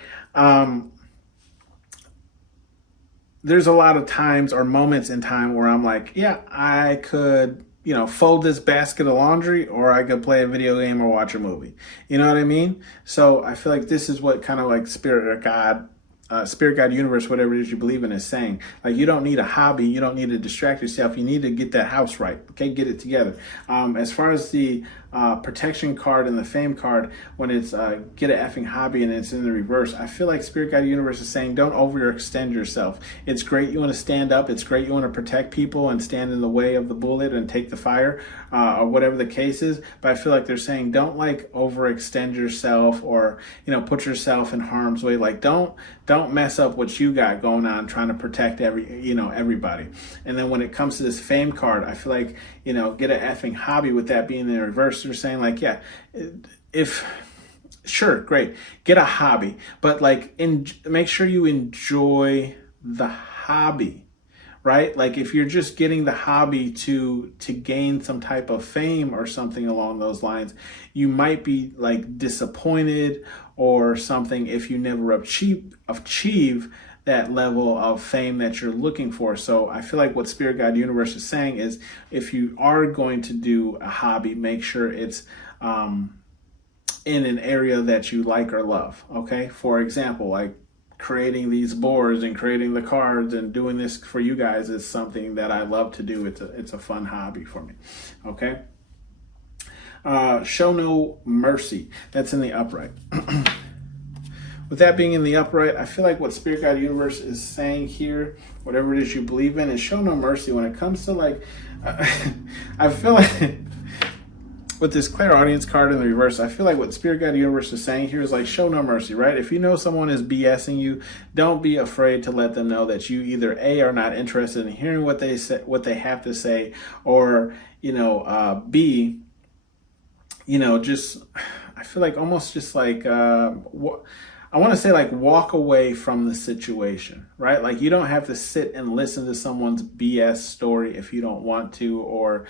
there's a lot of times or moments in time where I'm like, yeah, I could, fold this basket of laundry, or I could play a video game or watch a movie. You know what I mean? So I feel like this is what kind of like Spirit Guide Universe, whatever it is you believe in, is saying. Like, you don't need a hobby. You don't need to distract yourself. You need to get that house right. Okay, get it together. As far as the protection card and the fame card, when it's get an effing hobby and it's in the reverse, I feel like Spirit Guide Universe is saying don't overextend yourself. It's great you want to stand up. It's great you want to protect people and stand in the way of the bullet and take the fire, or whatever the case is. But I feel like they're saying don't like overextend yourself, or put yourself in harm's way. Like don't mess up what you got going on trying to protect everybody. And then when it comes to this fame card, I feel like get an effing hobby, with that being in the reverse. They're saying like, yeah, sure, great, get a hobby, but like make sure you enjoy the hobby, right? Like if you're just getting the hobby to gain some type of fame or something along those lines, you might be like disappointed or something if you never achieve that level of fame that you're looking for. So I feel like what Spirit Guide Universe is saying is, if you are going to do a hobby, make sure it's in an area that you like or love, okay? For example, like creating these boards and creating the cards and doing this for you guys is something that I love to do. It's a fun hobby for me, okay? Show no mercy. That's in the upright. With that being in the upright, I feel like what Spirit Guide Universe is saying here, whatever it is you believe in, is show no mercy when it comes to like, I feel like with this clairaudience card in the reverse, I feel like what Spirit Guide Universe is saying here is like show no mercy, right? If you know someone is BSing you, don't be afraid to let them know that you either A, are not interested in hearing what they say, what they have to say, or B, just I feel like almost just like I want to say like walk away from the situation, right? Like you don't have to sit and listen to someone's BS story if you don't want to, or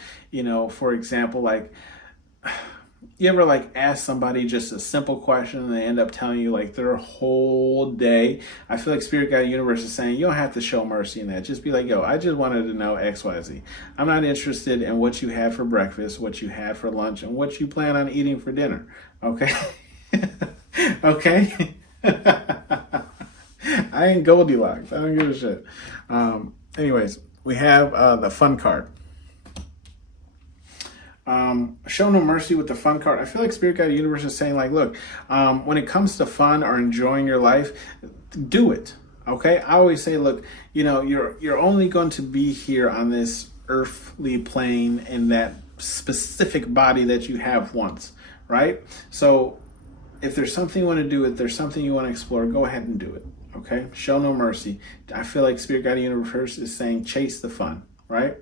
for example, like you ever like ask somebody just a simple question and they end up telling you like their whole day? I feel like Spirit Guide Universe is saying you don't have to show mercy in that. Just be like, yo, I just wanted to know XYZ. I'm not interested in what you had for breakfast, what you had for lunch, and what you plan on eating for dinner. Okay? Okay? I ain't Goldilocks. I don't give a shit. Anyways, we have the fun card. Show no mercy with the fun card. I feel like Spirit Guide Universe is saying like, look, when it comes to fun or enjoying your life, do it. Okay? I always say, look, you're only going to be here on this earthly plane in that specific body that you have once, right? So if there's something you want to do, if there's something you want to explore, go ahead and do it. Okay? Show no mercy. I feel like Spirit Guide Universe is saying chase the fun, right?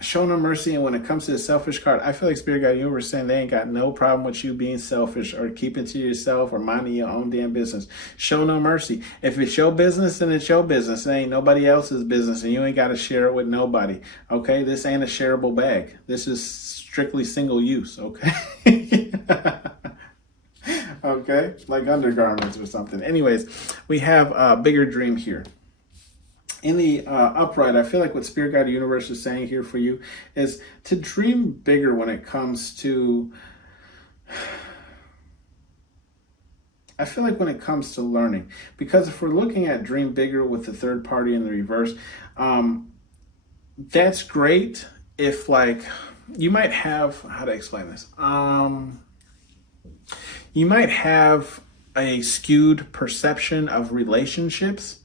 Show no mercy, and when it comes to the selfish card, I feel like Spirit Guide Universe is saying they ain't got no problem with you being selfish or keeping to yourself or minding your own damn business. Show no mercy. If it's your business, then it's your business. It ain't nobody else's business, and you ain't got to share it with nobody. Okay? This ain't a shareable bag. This is strictly single use. Okay? Okay? Like undergarments or something. Anyways, we have a bigger dream here. In the upright, I feel like what Spirit Guide Universe is saying here for you is to dream bigger when it comes to, I feel like when it comes to learning. Because if we're looking at dream bigger with the third party in the reverse, that's great if like, you might have, how to explain this? You might have a skewed perception of relationships,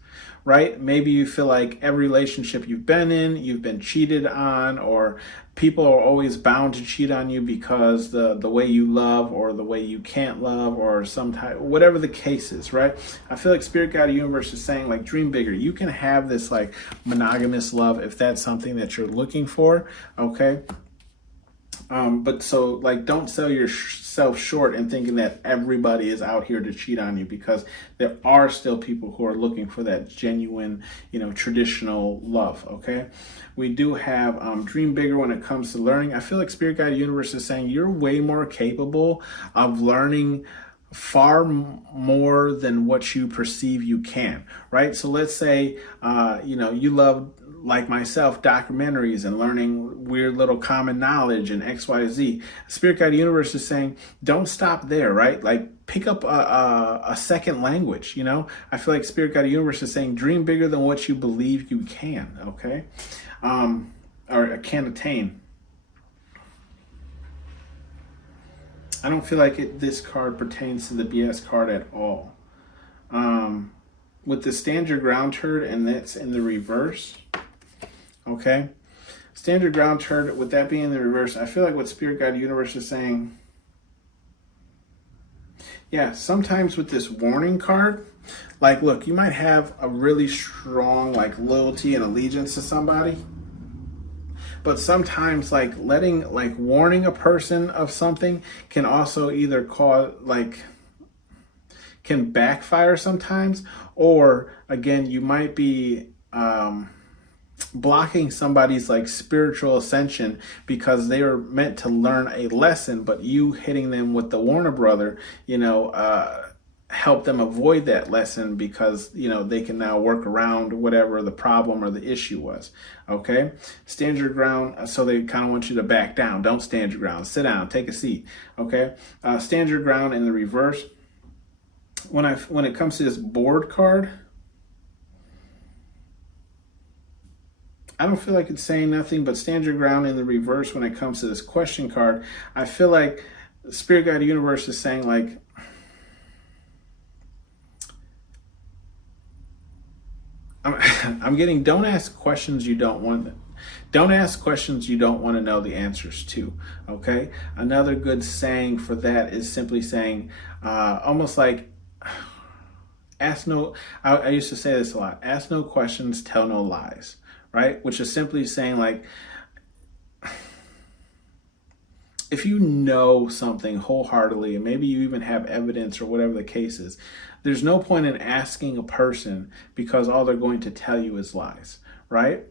right? Maybe you feel like every relationship you've been in, you've been cheated on, or people are always bound to cheat on you because the way you love or the way you can't love or some type, whatever the case is, right? I feel like Spirit Guide Universe is saying like dream bigger. You can have this like monogamous love if that's something that you're looking for, okay? But so like don't sell yourself short in thinking that everybody is out here to cheat on you, because there are still people who are looking for that genuine, traditional love. Okay. We do have dream bigger when it comes to learning. I feel like Spirit Guide Universe is saying you're way more capable of learning far more than what you perceive you can, right? So let's say, you love, like myself, documentaries and learning weird little common knowledge and XYZ. Spirit Guide Universe is saying, don't stop there, right? Like pick up a second language, I feel like Spirit Guide Universe is saying, dream bigger than what you believe you can, okay? Or can attain. I don't feel like this card pertains to the BS card at all. With the stand your ground turd, and that's in the reverse. Okay. Stand your ground turd, with that being in the reverse, I feel like what Spirit Guide Universe is saying, yeah, sometimes with this warning card, like, look, you might have a really strong, like, loyalty and allegiance to somebody. But sometimes like warning a person of something can also either cause can backfire sometimes, or again, you might be blocking somebody's like spiritual ascension because they were meant to learn a lesson, but you hitting them with the Warner Brother, help them avoid that lesson because they can now work around whatever the problem or the issue was. Okay, stand your ground. So they kind of want you to back down. Don't stand your ground. Sit down. Take a seat. Okay, stand your ground in the reverse. When it comes to this board card, I don't feel like it's saying nothing, but stand your ground in the reverse when it comes to this question card. I feel like Spirit Guide Universe is saying like, I'm getting, don't ask questions you don't want. Don't ask questions you don't want to know the answers to. Okay. Another good saying for that is simply saying, almost like, ask no. I used to say this a lot. Ask no questions, tell no lies. Right? Which is simply saying like, if you know something wholeheartedly, and maybe you even have evidence or whatever the case is, there's no point in asking a person because all they're going to tell you is lies, right?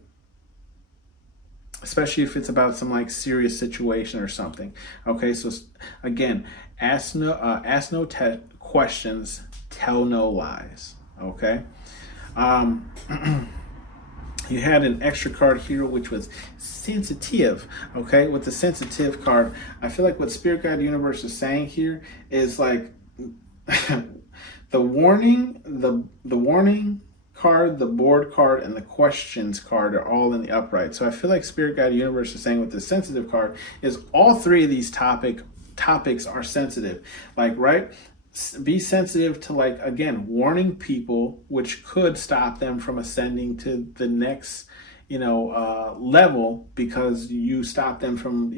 Especially if it's about some like serious situation or something. Okay, so again, ask no questions, tell no lies. Okay. You had an extra card here, which was sensitive. Okay, with the sensitive card, I feel like what Spirit Guide Universe is saying here is like the warning, the warning card, the board card, and the questions card are all in the upright. So I feel like Spirit Guide Universe is saying with the sensitive card is all three of these topics are sensitive. Like, right? Be sensitive to, like, again, warning people, which could stop them from ascending to the next, level because you stop them from,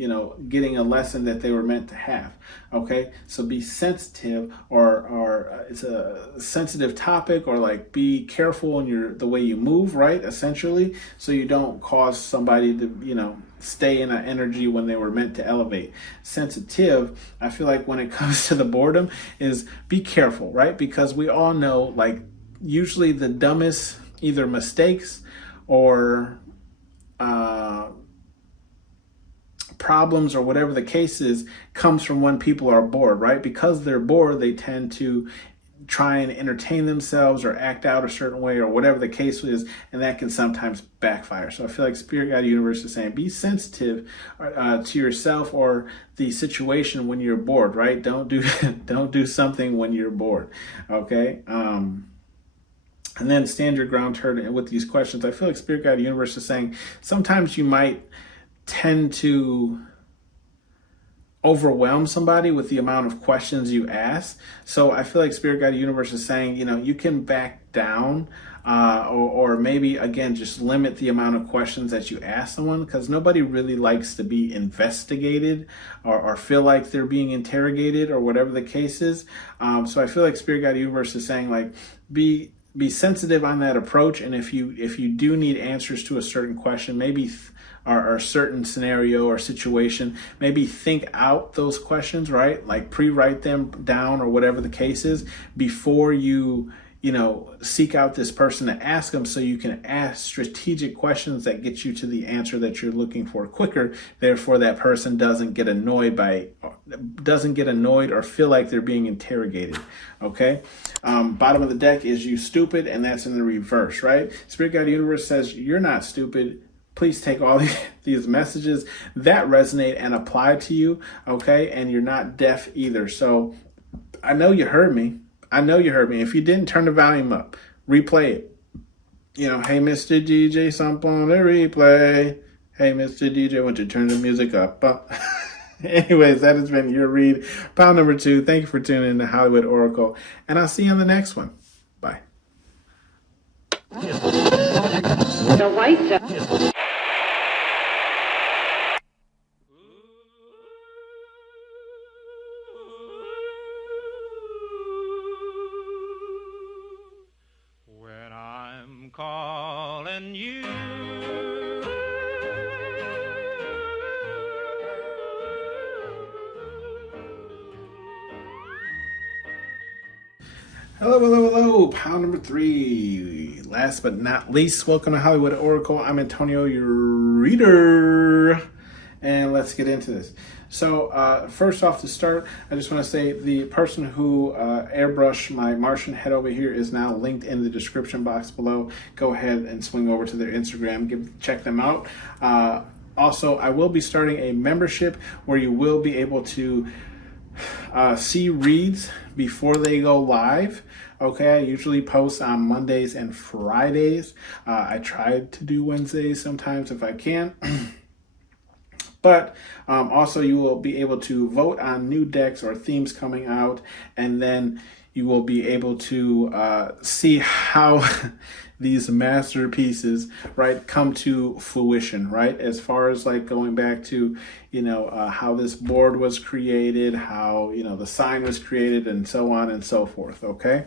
getting a lesson that they were meant to have. Okay. So be sensitive, or it's a sensitive topic, or like be careful in the way you move, right? Essentially, so you don't cause somebody to, stay in an energy when they were meant to elevate. Sensitive, I feel like when it comes to the boredom, is be careful, right? Because we all know, like, usually the dumbest either mistakes or problems or whatever the case is comes from when people are bored, right? Because they're bored, they tend to try and entertain themselves or act out a certain way or whatever the case is, and that can sometimes backfire. So I feel like Spirit Guide Universe is saying be sensitive to yourself or the situation when you're bored, right? Don't do something when you're bored. Okay. And then stand your ground turn with these questions. I feel like Spirit Guide Universe is saying sometimes you might tend to overwhelm somebody with the amount of questions you ask. So I feel like Spirit Guide Universe is saying, you can back down or maybe, again, just limit the amount of questions that you ask someone, because nobody really likes to be investigated or feel like they're being interrogated or whatever the case is. So I feel like Spirit Guide Universe is saying, like, be sensitive on that approach. And if you do need answers to a certain question, maybe or a certain scenario or situation, maybe think out those questions, right? Like pre-write them down or whatever the case is before you seek out this person to ask them, so you can ask strategic questions that get you to the answer that you're looking for quicker. Therefore, that person doesn't get annoyed or feel like they're being interrogated. Okay. Bottom of the deck is you stupid, and that's in the reverse, right? Spirit Guide Universe says you're not stupid. Please take all these messages that resonate and apply to you. Okay. And you're not deaf either. So I know you heard me. If you didn't, turn the volume up, replay it. Hey, Mr. DJ, something on the replay. Hey, Mr. DJ, why don't you turn the music up? Anyways, that has been your read, pound number 2. Thank you for tuning in to Hollywood Oracle, and I'll see you on the next one. Bye. The white zone. When I'm calling you, Hello, pound number 3. Last but not least, welcome to Hollywood Oracle. I'm Antonio, your reader, and let's get into this. So first off, to start, I just want to say the person who airbrushed my Martian head over here is now linked in the description box below. Go ahead and swing over to their Instagram, check them out. Also, I will be starting a membership where you will be able to see reads before they go live. Okay, I usually post on Mondays and Fridays. I try to do Wednesdays sometimes if I can. But also you will be able to vote on new decks or themes coming out, and then you will be able to see how these masterpieces, right, come to fruition, right? As far as like going back to, how this board was created, how, the sign was created, and so on and so forth, okay?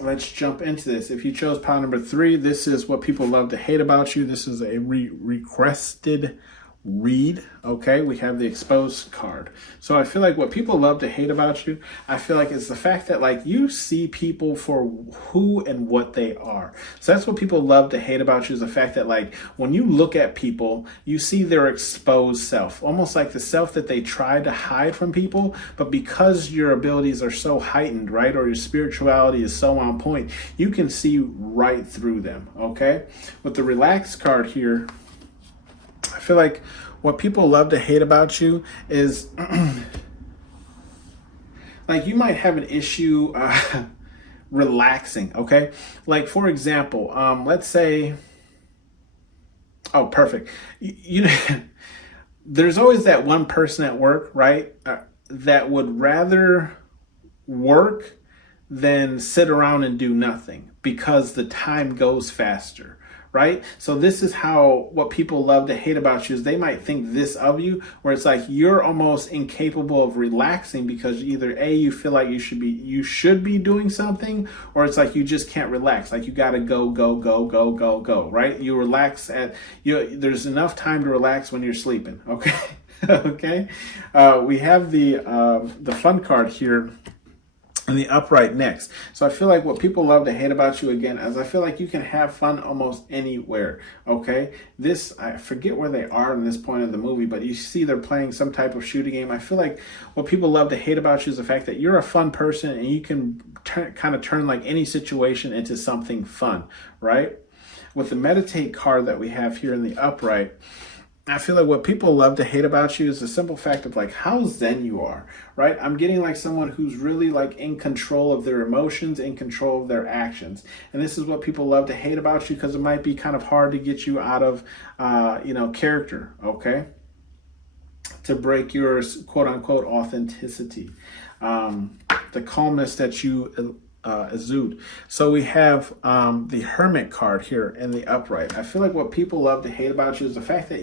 Let's jump into this. If you chose pile number 3, this is what people love to hate about you. This is a requested read. Okay, we have the exposed card. So I feel like what people love to hate about you, I feel like it's the fact that like you see people for who and what they are. So that's what people love to hate about you, is the fact that like when you look at people, you see their exposed self, almost like the self that they try to hide from people, but because your abilities are so heightened, right, or your spirituality is so on point, you can see right through them. Okay, with the relaxed card here, I feel like what people love to hate about you is like you might have an issue relaxing, okay? Like for example, let's say, oh, perfect. There's always that one person at work, right, that would rather work than sit around and do nothing because the time goes faster. Right? So this is how what people love to hate about you is they might think this of you, where it's like you're almost incapable of relaxing because either A, you feel like you should be doing something, or it's like you just can't relax. Like you gotta go, right? You relax there's enough time to relax when you're sleeping. Okay. Okay. We have the fun card here in the upright next. So I feel like what people love to hate about you again is I feel like you can have fun almost anywhere. Okay, I forget where they are in this point of the movie, but you see they're playing some type of shooting game. I feel like what people love to hate about you is the fact that you're a fun person and you can kind of turn like any situation into something fun, right? With the meditate card that we have here in the upright, I feel like what people love to hate about you is the simple fact of like how zen you are, right? I'm getting like someone who's really like in control of their emotions, in control of their actions. And this is what people love to hate about you because it might be kind of hard to get you out of, character, okay? To break your quote unquote authenticity. The calmness that you exude. So we have the Hermit card here in the upright. I feel like what people love to hate about you is the fact that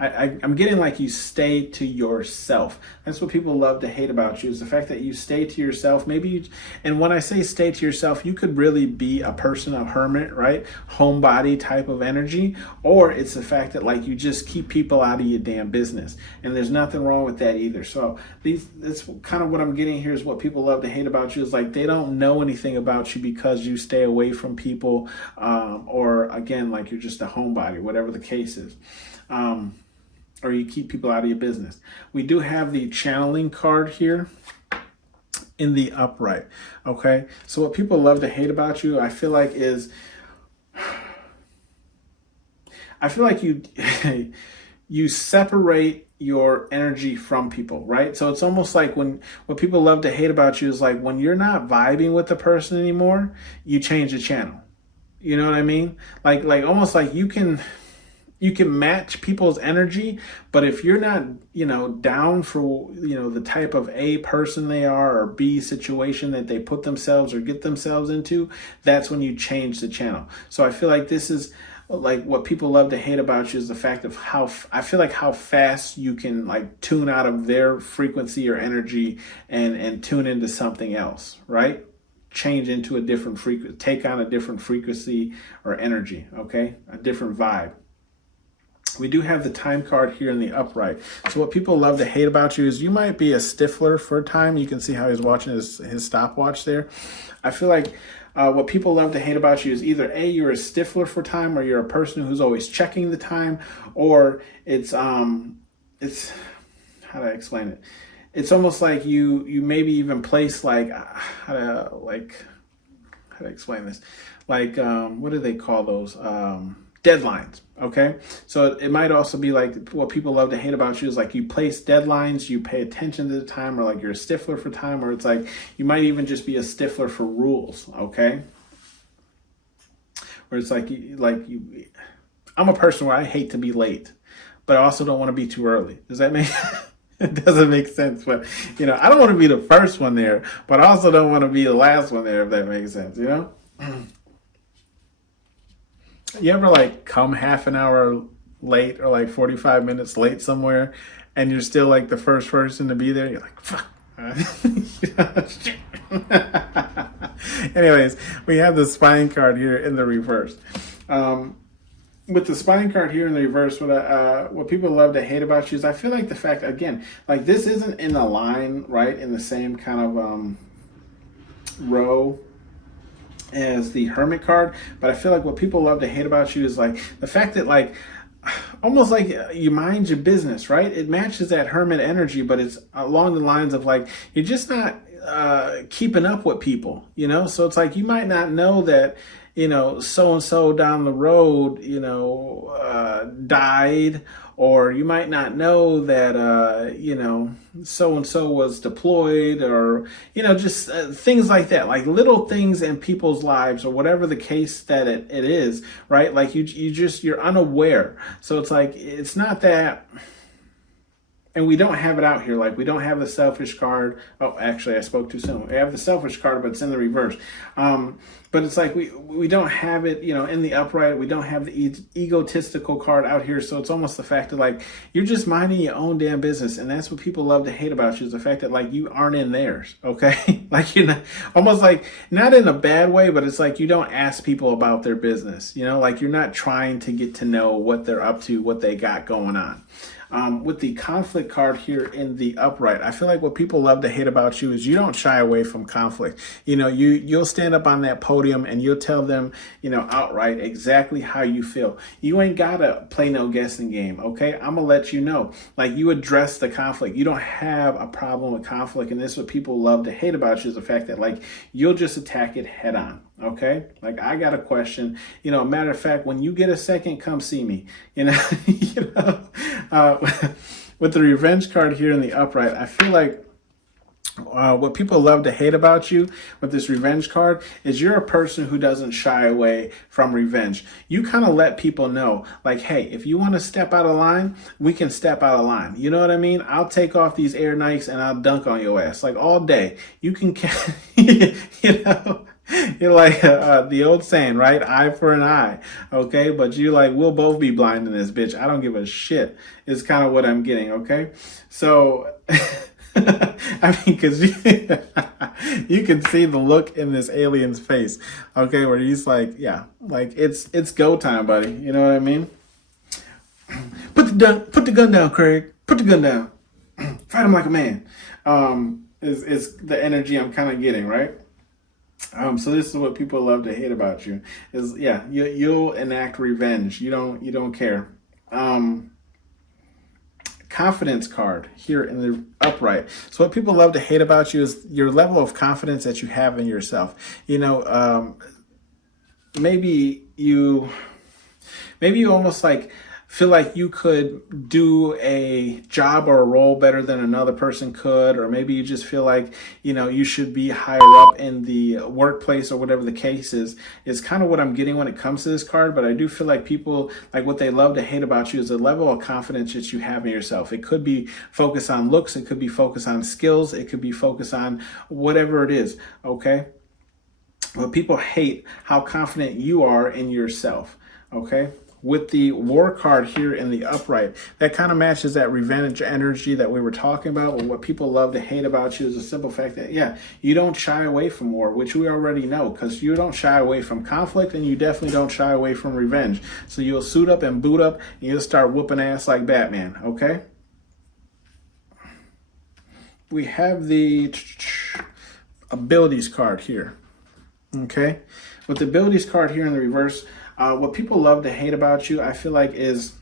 I'm getting like you stay to yourself. That's what people love to hate about you, is the fact that you stay to yourself. And when I say stay to yourself, you could really be a person, a hermit, right? Homebody type of energy, or it's the fact that like you just keep people out of your damn business. And there's nothing wrong with that either. So that's kind of what I'm getting here, is what people love to hate about you is like they don't know anything about you because you stay away from people, or again, like you're just a homebody, whatever the case is, or you keep people out of your business. We do have the channeling card here in the upright. Okay, so what people love to hate about you, I feel like you you separate your energy from people, right? So it's almost like what people love to hate about you is like when you're not vibing with the person anymore, you change the channel. You know what I mean? Like almost like you can match people's energy, but if you're not, down for, the type of A person they are or B situation that they put themselves or get themselves into, that's when you change the channel. So I feel like this is like what people love to hate about you is the fact of how fast you can like tune out of their frequency or energy and tune into something else, right? Change into a different frequency, take on a different frequency or energy, okay? A different vibe. We do have the time card here in the upright. So what people love to hate about you is you might be a stiffler for time. You can see how he's watching his stopwatch there. I feel like what people love to hate about you is either A, you're a stiffler for time, or you're a person who's always checking the time, or it's how do I explain it? It's almost like you maybe even place like how to explain this? Like what do they call those? Deadlines. Okay, so it might also be like what people love to hate about you is like you place deadlines, you pay attention to the time, or like you're a stiffler for time, or it's like you might even just be a stiffler for rules. Okay, where it's like I'm a person where I hate to be late, but I also don't want to be too early. Does that make it doesn't make sense? But I don't want to be the first one there, but I also don't want to be the last one there, if that makes sense, You ever like come half an hour late or like 45 minutes late somewhere and you're still like the first person to be there? You're like, fuck. Anyways, we have the spine card here in the reverse. With the spine card here in the reverse, what people love to hate about you is I feel like the fact, again, like this isn't in a line, right, in the same kind of row as the Hermit card, but I feel like what people love to hate about you is like the fact that like almost like you mind your business, right? It matches that Hermit energy, but it's along the lines of like you're just not keeping up with people, so it's like you might not know that so and so down the road died, or you might not know that so and so was deployed, or just things like that, like little things in people's lives, or whatever the case that it is, right? Like you're unaware. So it's like it's not that. And we don't have it out here. Like we don't have the selfish card. Oh, actually, I spoke too soon. We have the selfish card, but it's in the reverse. But it's like we don't have it, in the upright. We don't have the egotistical card out here. So it's almost the fact that like you're just minding your own damn business, and that's what people love to hate about you, is the fact that like you aren't in theirs. Okay, like you're not, almost like not in a bad way, but it's like you don't ask people about their business. Like you're not trying to get to know what they're up to, what they got going on. With the conflict card here in the upright, I feel like what people love to hate about you is you don't shy away from conflict. You'll stand up on that podium and you'll tell them, outright exactly how you feel. You ain't gotta play no guessing game, okay? I'm gonna let you know. Like you address the conflict. You don't have a problem with conflict, and this is what people love to hate about you, is the fact that like you'll just attack it head on. Okay, like I got a question. Matter of fact, when you get a second, come see me. With the revenge card here in the upright, I feel like what people love to hate about you with this revenge card is you're a person who doesn't shy away from revenge. You kind of let people know, like, hey, if you want to step out of line, we can step out of line. You know what I mean? I'll take off these air Nikes and I'll dunk on your ass like all day. You can, You're like the old saying, right? Eye for an eye. Okay. But you like, we'll both be blind in this bitch. I don't give a shit is kind of what I'm getting. Okay. So, I mean, cause you can see the look in this alien's face. Okay. Where he's like, yeah, like it's go time, buddy. You know what I mean? Put the gun down, Craig. Put the gun down. Fight him like a man. Is the energy I'm kind of getting, right? So this is what people love to hate about you is, yeah, you'll enact revenge. You don't care. Confidence card here in the upright. So what people love to hate about you is your level of confidence that you have in yourself. Maybe you almost like feel like you could do a job or a role better than another person could, or maybe you just feel like, you should be higher up in the workplace or whatever the case is kind of what I'm getting when it comes to this card. But I do feel like people, like what they love to hate about you is the level of confidence that you have in yourself. It could be focused on looks. It could be focused on skills. It could be focused on whatever it is. Okay. But people hate how confident you are in yourself. Okay. With the war card here in the upright, that kind of matches that revenge energy that we were talking about. What people love to hate about you is the simple fact that, yeah, you don't shy away from war, which we already know, because you don't shy away from conflict, and you definitely don't shy away from revenge. So you'll suit up and boot up, and you'll start whooping ass like Batman, okay? We have the abilities card here, okay? With the abilities card here in the reverse, what people love to hate about you, I feel like, is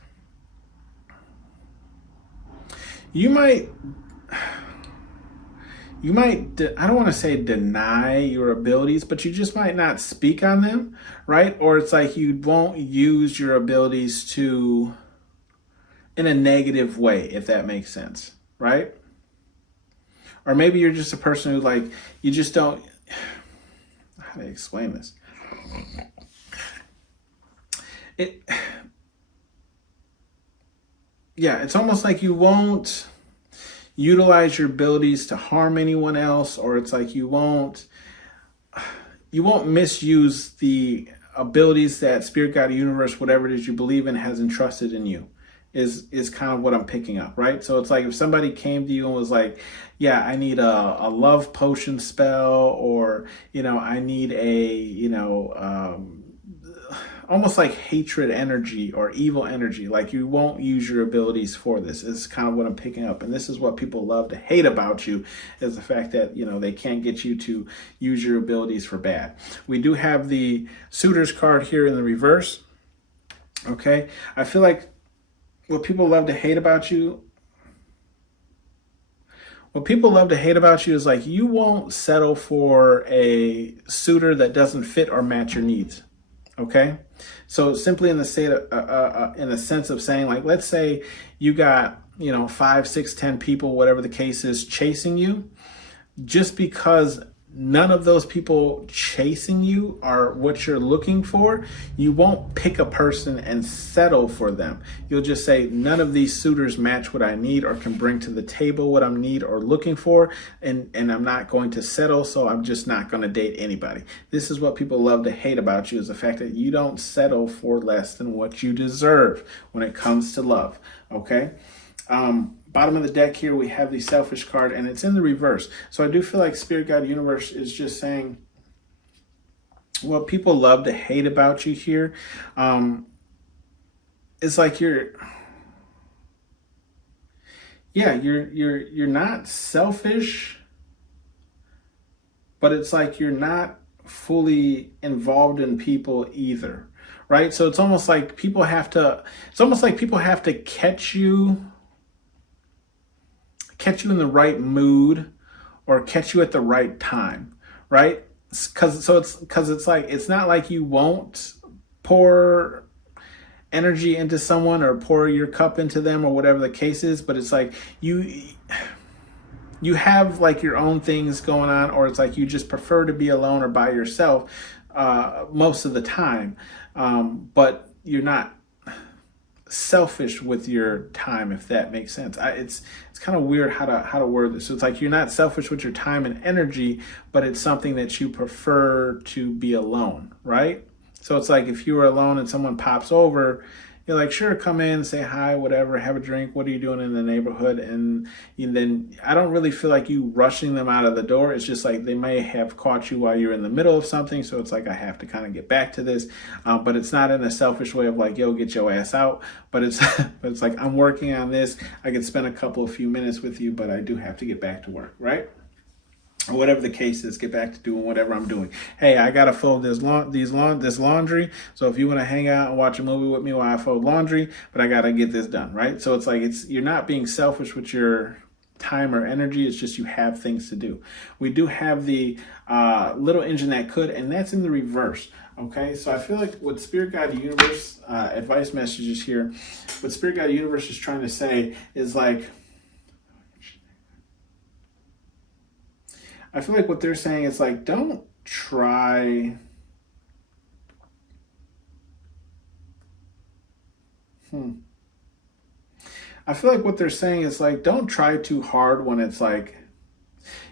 you might, I don't want to say deny your abilities, but you just might not speak on them, right? Or it's like you won't use your abilities in a negative way, if that makes sense, right? Or maybe you're just a person who, like, you just don't, how do I explain this? yeah, it's almost like you won't utilize your abilities to harm anyone else, or it's like you won't misuse the abilities that Spirit, God, Universe, whatever it is you believe in, has entrusted in you. Is kind of what I'm picking up, right? So it's like if somebody came to you and was like, yeah, I need a love potion spell, or I need almost like hatred energy or evil energy. Like, you won't use your abilities for this. Is kind of what I'm picking up. And this is what people love to hate about you, is the fact that, they can't get you to use your abilities for bad. We do have the Suitors card here in the reverse. Okay. I feel like what people love to hate about you is like, you won't settle for a suitor that doesn't fit or match your needs. Okay, so simply in the sense of saying, like, let's say you got 5, 6, 10 people, whatever the case is, chasing you. Just because none of those people chasing you are what you're looking for, you won't pick a person and settle for them. You'll just say, none of these suitors match what I need or can bring to the table what I need or looking for, and I'm not going to settle, so I'm just not going to date anybody. This is what people love to hate about you, is the fact that you don't settle for less than what you deserve when it comes to love. Okay? Bottom of the deck here, we have the Selfish card, and it's in the reverse. So I do feel like Spirit, God, Universe is just saying what people love to hate about you here. It's like you're not selfish, but it's like you're not fully involved in people either, right? So it's almost like people have to catch you in the right mood, or catch you at the right time, right? Because it's like, it's not like you won't pour energy into someone or pour your cup into them or whatever the case is, but it's like you have like your own things going on, or it's like you just prefer to be alone or by yourself most of the time, but you're not selfish with your time, if that makes sense. It's kind of weird how to word this. So it's like you're not selfish with your time and energy, but it's something that you prefer to be alone, right? So it's like if you were alone and someone pops over, you're like, sure, come in, say hi, whatever, have a drink. What are you doing in the neighborhood? And then I don't really feel like you rushing them out of the door. It's just like they may have caught you while you're in the middle of something. So it's like, I have to kind of get back to this. But it's not in a selfish way of like, yo, get your ass out. But it's like, I'm working on this. I could spend a few minutes with you, but I do have to get back to work, right? Or whatever the case is, get back to doing whatever I'm doing. Hey, I gotta fold this laundry. So if you want to hang out and watch a movie with me while I fold laundry, but I gotta get this done, right? So it's like you're not being selfish with your time or energy. It's just you have things to do. We do have the little engine that could, and that's in the reverse. Okay, so I feel like what Spirit, God, Universe advice messages here, what Spirit, God, Universe is trying to say is like, I feel like what they're saying is like, don't try. I feel like what they're saying is like, don't try too hard when it's like,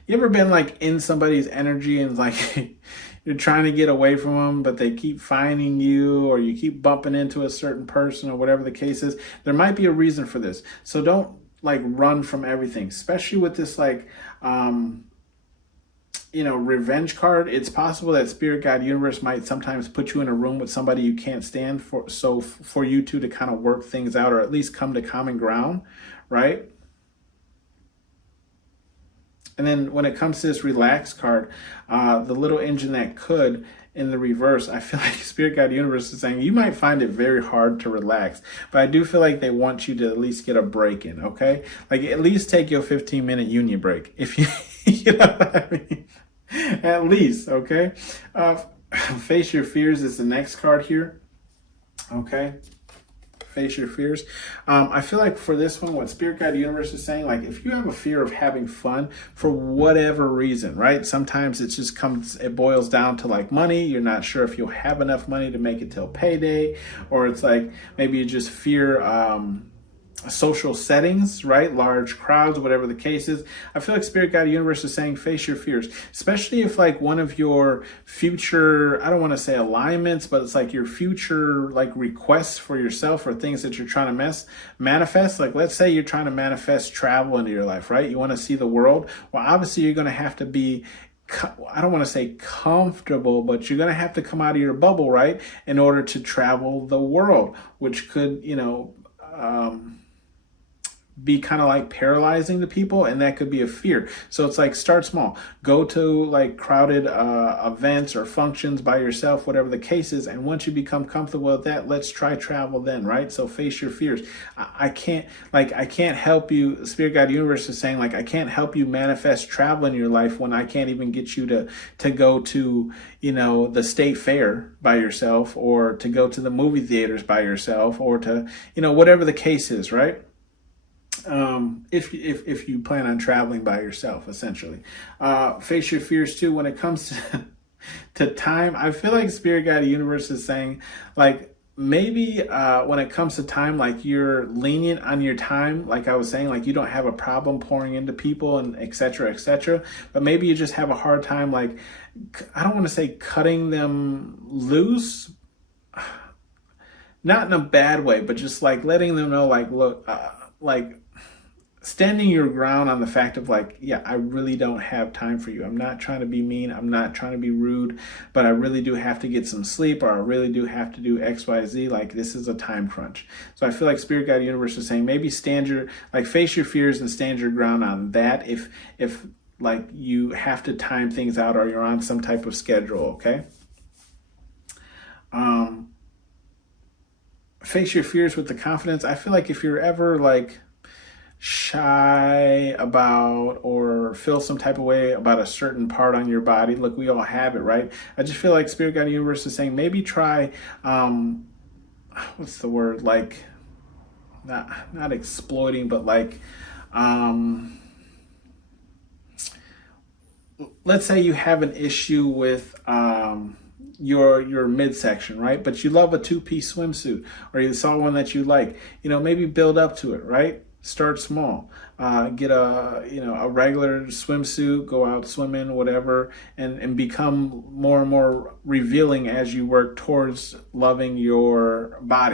you ever been like in somebody's energy and like you're trying to get away from them, but they keep finding you, or you keep bumping into a certain person or whatever the case is. There might be a reason for this. So don't like run from everything, especially with this like, revenge card. It's possible that Spirit, God, Universe might sometimes put you in a room with somebody you can't stand for, so for you two to kind of work things out, or at least come to common ground, right? And then when it comes to this relax card, the little engine that could, in the reverse, I feel like Spirit, God, Universe is saying you might find it very hard to relax, but I do feel like they want you to at least get a break in, okay? Like, at least take your 15-minute union break, if you, you know what I mean? At least, okay? Face Your Fears is the next card here, okay? Face your fears. I feel like for this one, what Spirit, God, Universe is saying, like, if you have a fear of having fun for whatever reason, right? Sometimes it boils down to like money. You're not sure if you'll have enough money to make it till payday, or it's like maybe you just fear social settings, right? Large crowds, whatever the case is. I feel like Spirit Guide Universe is saying face your fears, especially if like one of your future, I don't want to say alignments, but it's like your future like requests for yourself or things that you're trying to manifest. Like let's say you're trying to manifest travel into your life, right? You want to see the world. Well, obviously you're going to have to be, I don't want to say comfortable, but you're going to have to come out of your bubble, right? In order to travel the world, which could, be kind of like paralyzing to people, and that could be a fear. So it's like start small, go to like crowded events or functions by yourself, whatever the case is, and once you become comfortable with that, let's try travel then, right? So face your fears. I can't help you. Spirit Guide Universe is saying like I can't help you manifest travel in your life when I can't even get you to go to the state fair by yourself, or to go to the movie theaters by yourself, or to whatever the case is, right? If you plan on traveling by yourself, essentially. Face your fears too when it comes to time. I feel like Spirit Guide Universe is saying like maybe when it comes to time, like you're lenient on your time, like I was saying, like you don't have a problem pouring into people and etc., but maybe you just have a hard time, like I don't want to say cutting them loose, not in a bad way, but just like letting them know, like, look, like standing your ground on the fact of like, yeah, I really don't have time for you. I'm not trying to be mean. I'm not trying to be rude, but I really do have to get some sleep, or I really do have to do X, Y, Z. Like this is a time crunch. So I feel like Spirit Guide Universe is saying maybe face your fears and stand your ground on that. If like you have to time things out, or you're on some type of schedule. Okay. Face your fears with the confidence. I feel like if you're ever like shy about or feel some type of way about a certain part on your body, look, we all have it, right? I just feel like Spirit Guide Universe is saying maybe try what's the word, like not exploiting, but like let's say you have an issue with your midsection, right? But you love a two-piece swimsuit, or you saw one that you like, maybe build up to it, right? Start small. Get a regular swimsuit, go out swimming, whatever, and become more and more revealing as you work towards loving your body.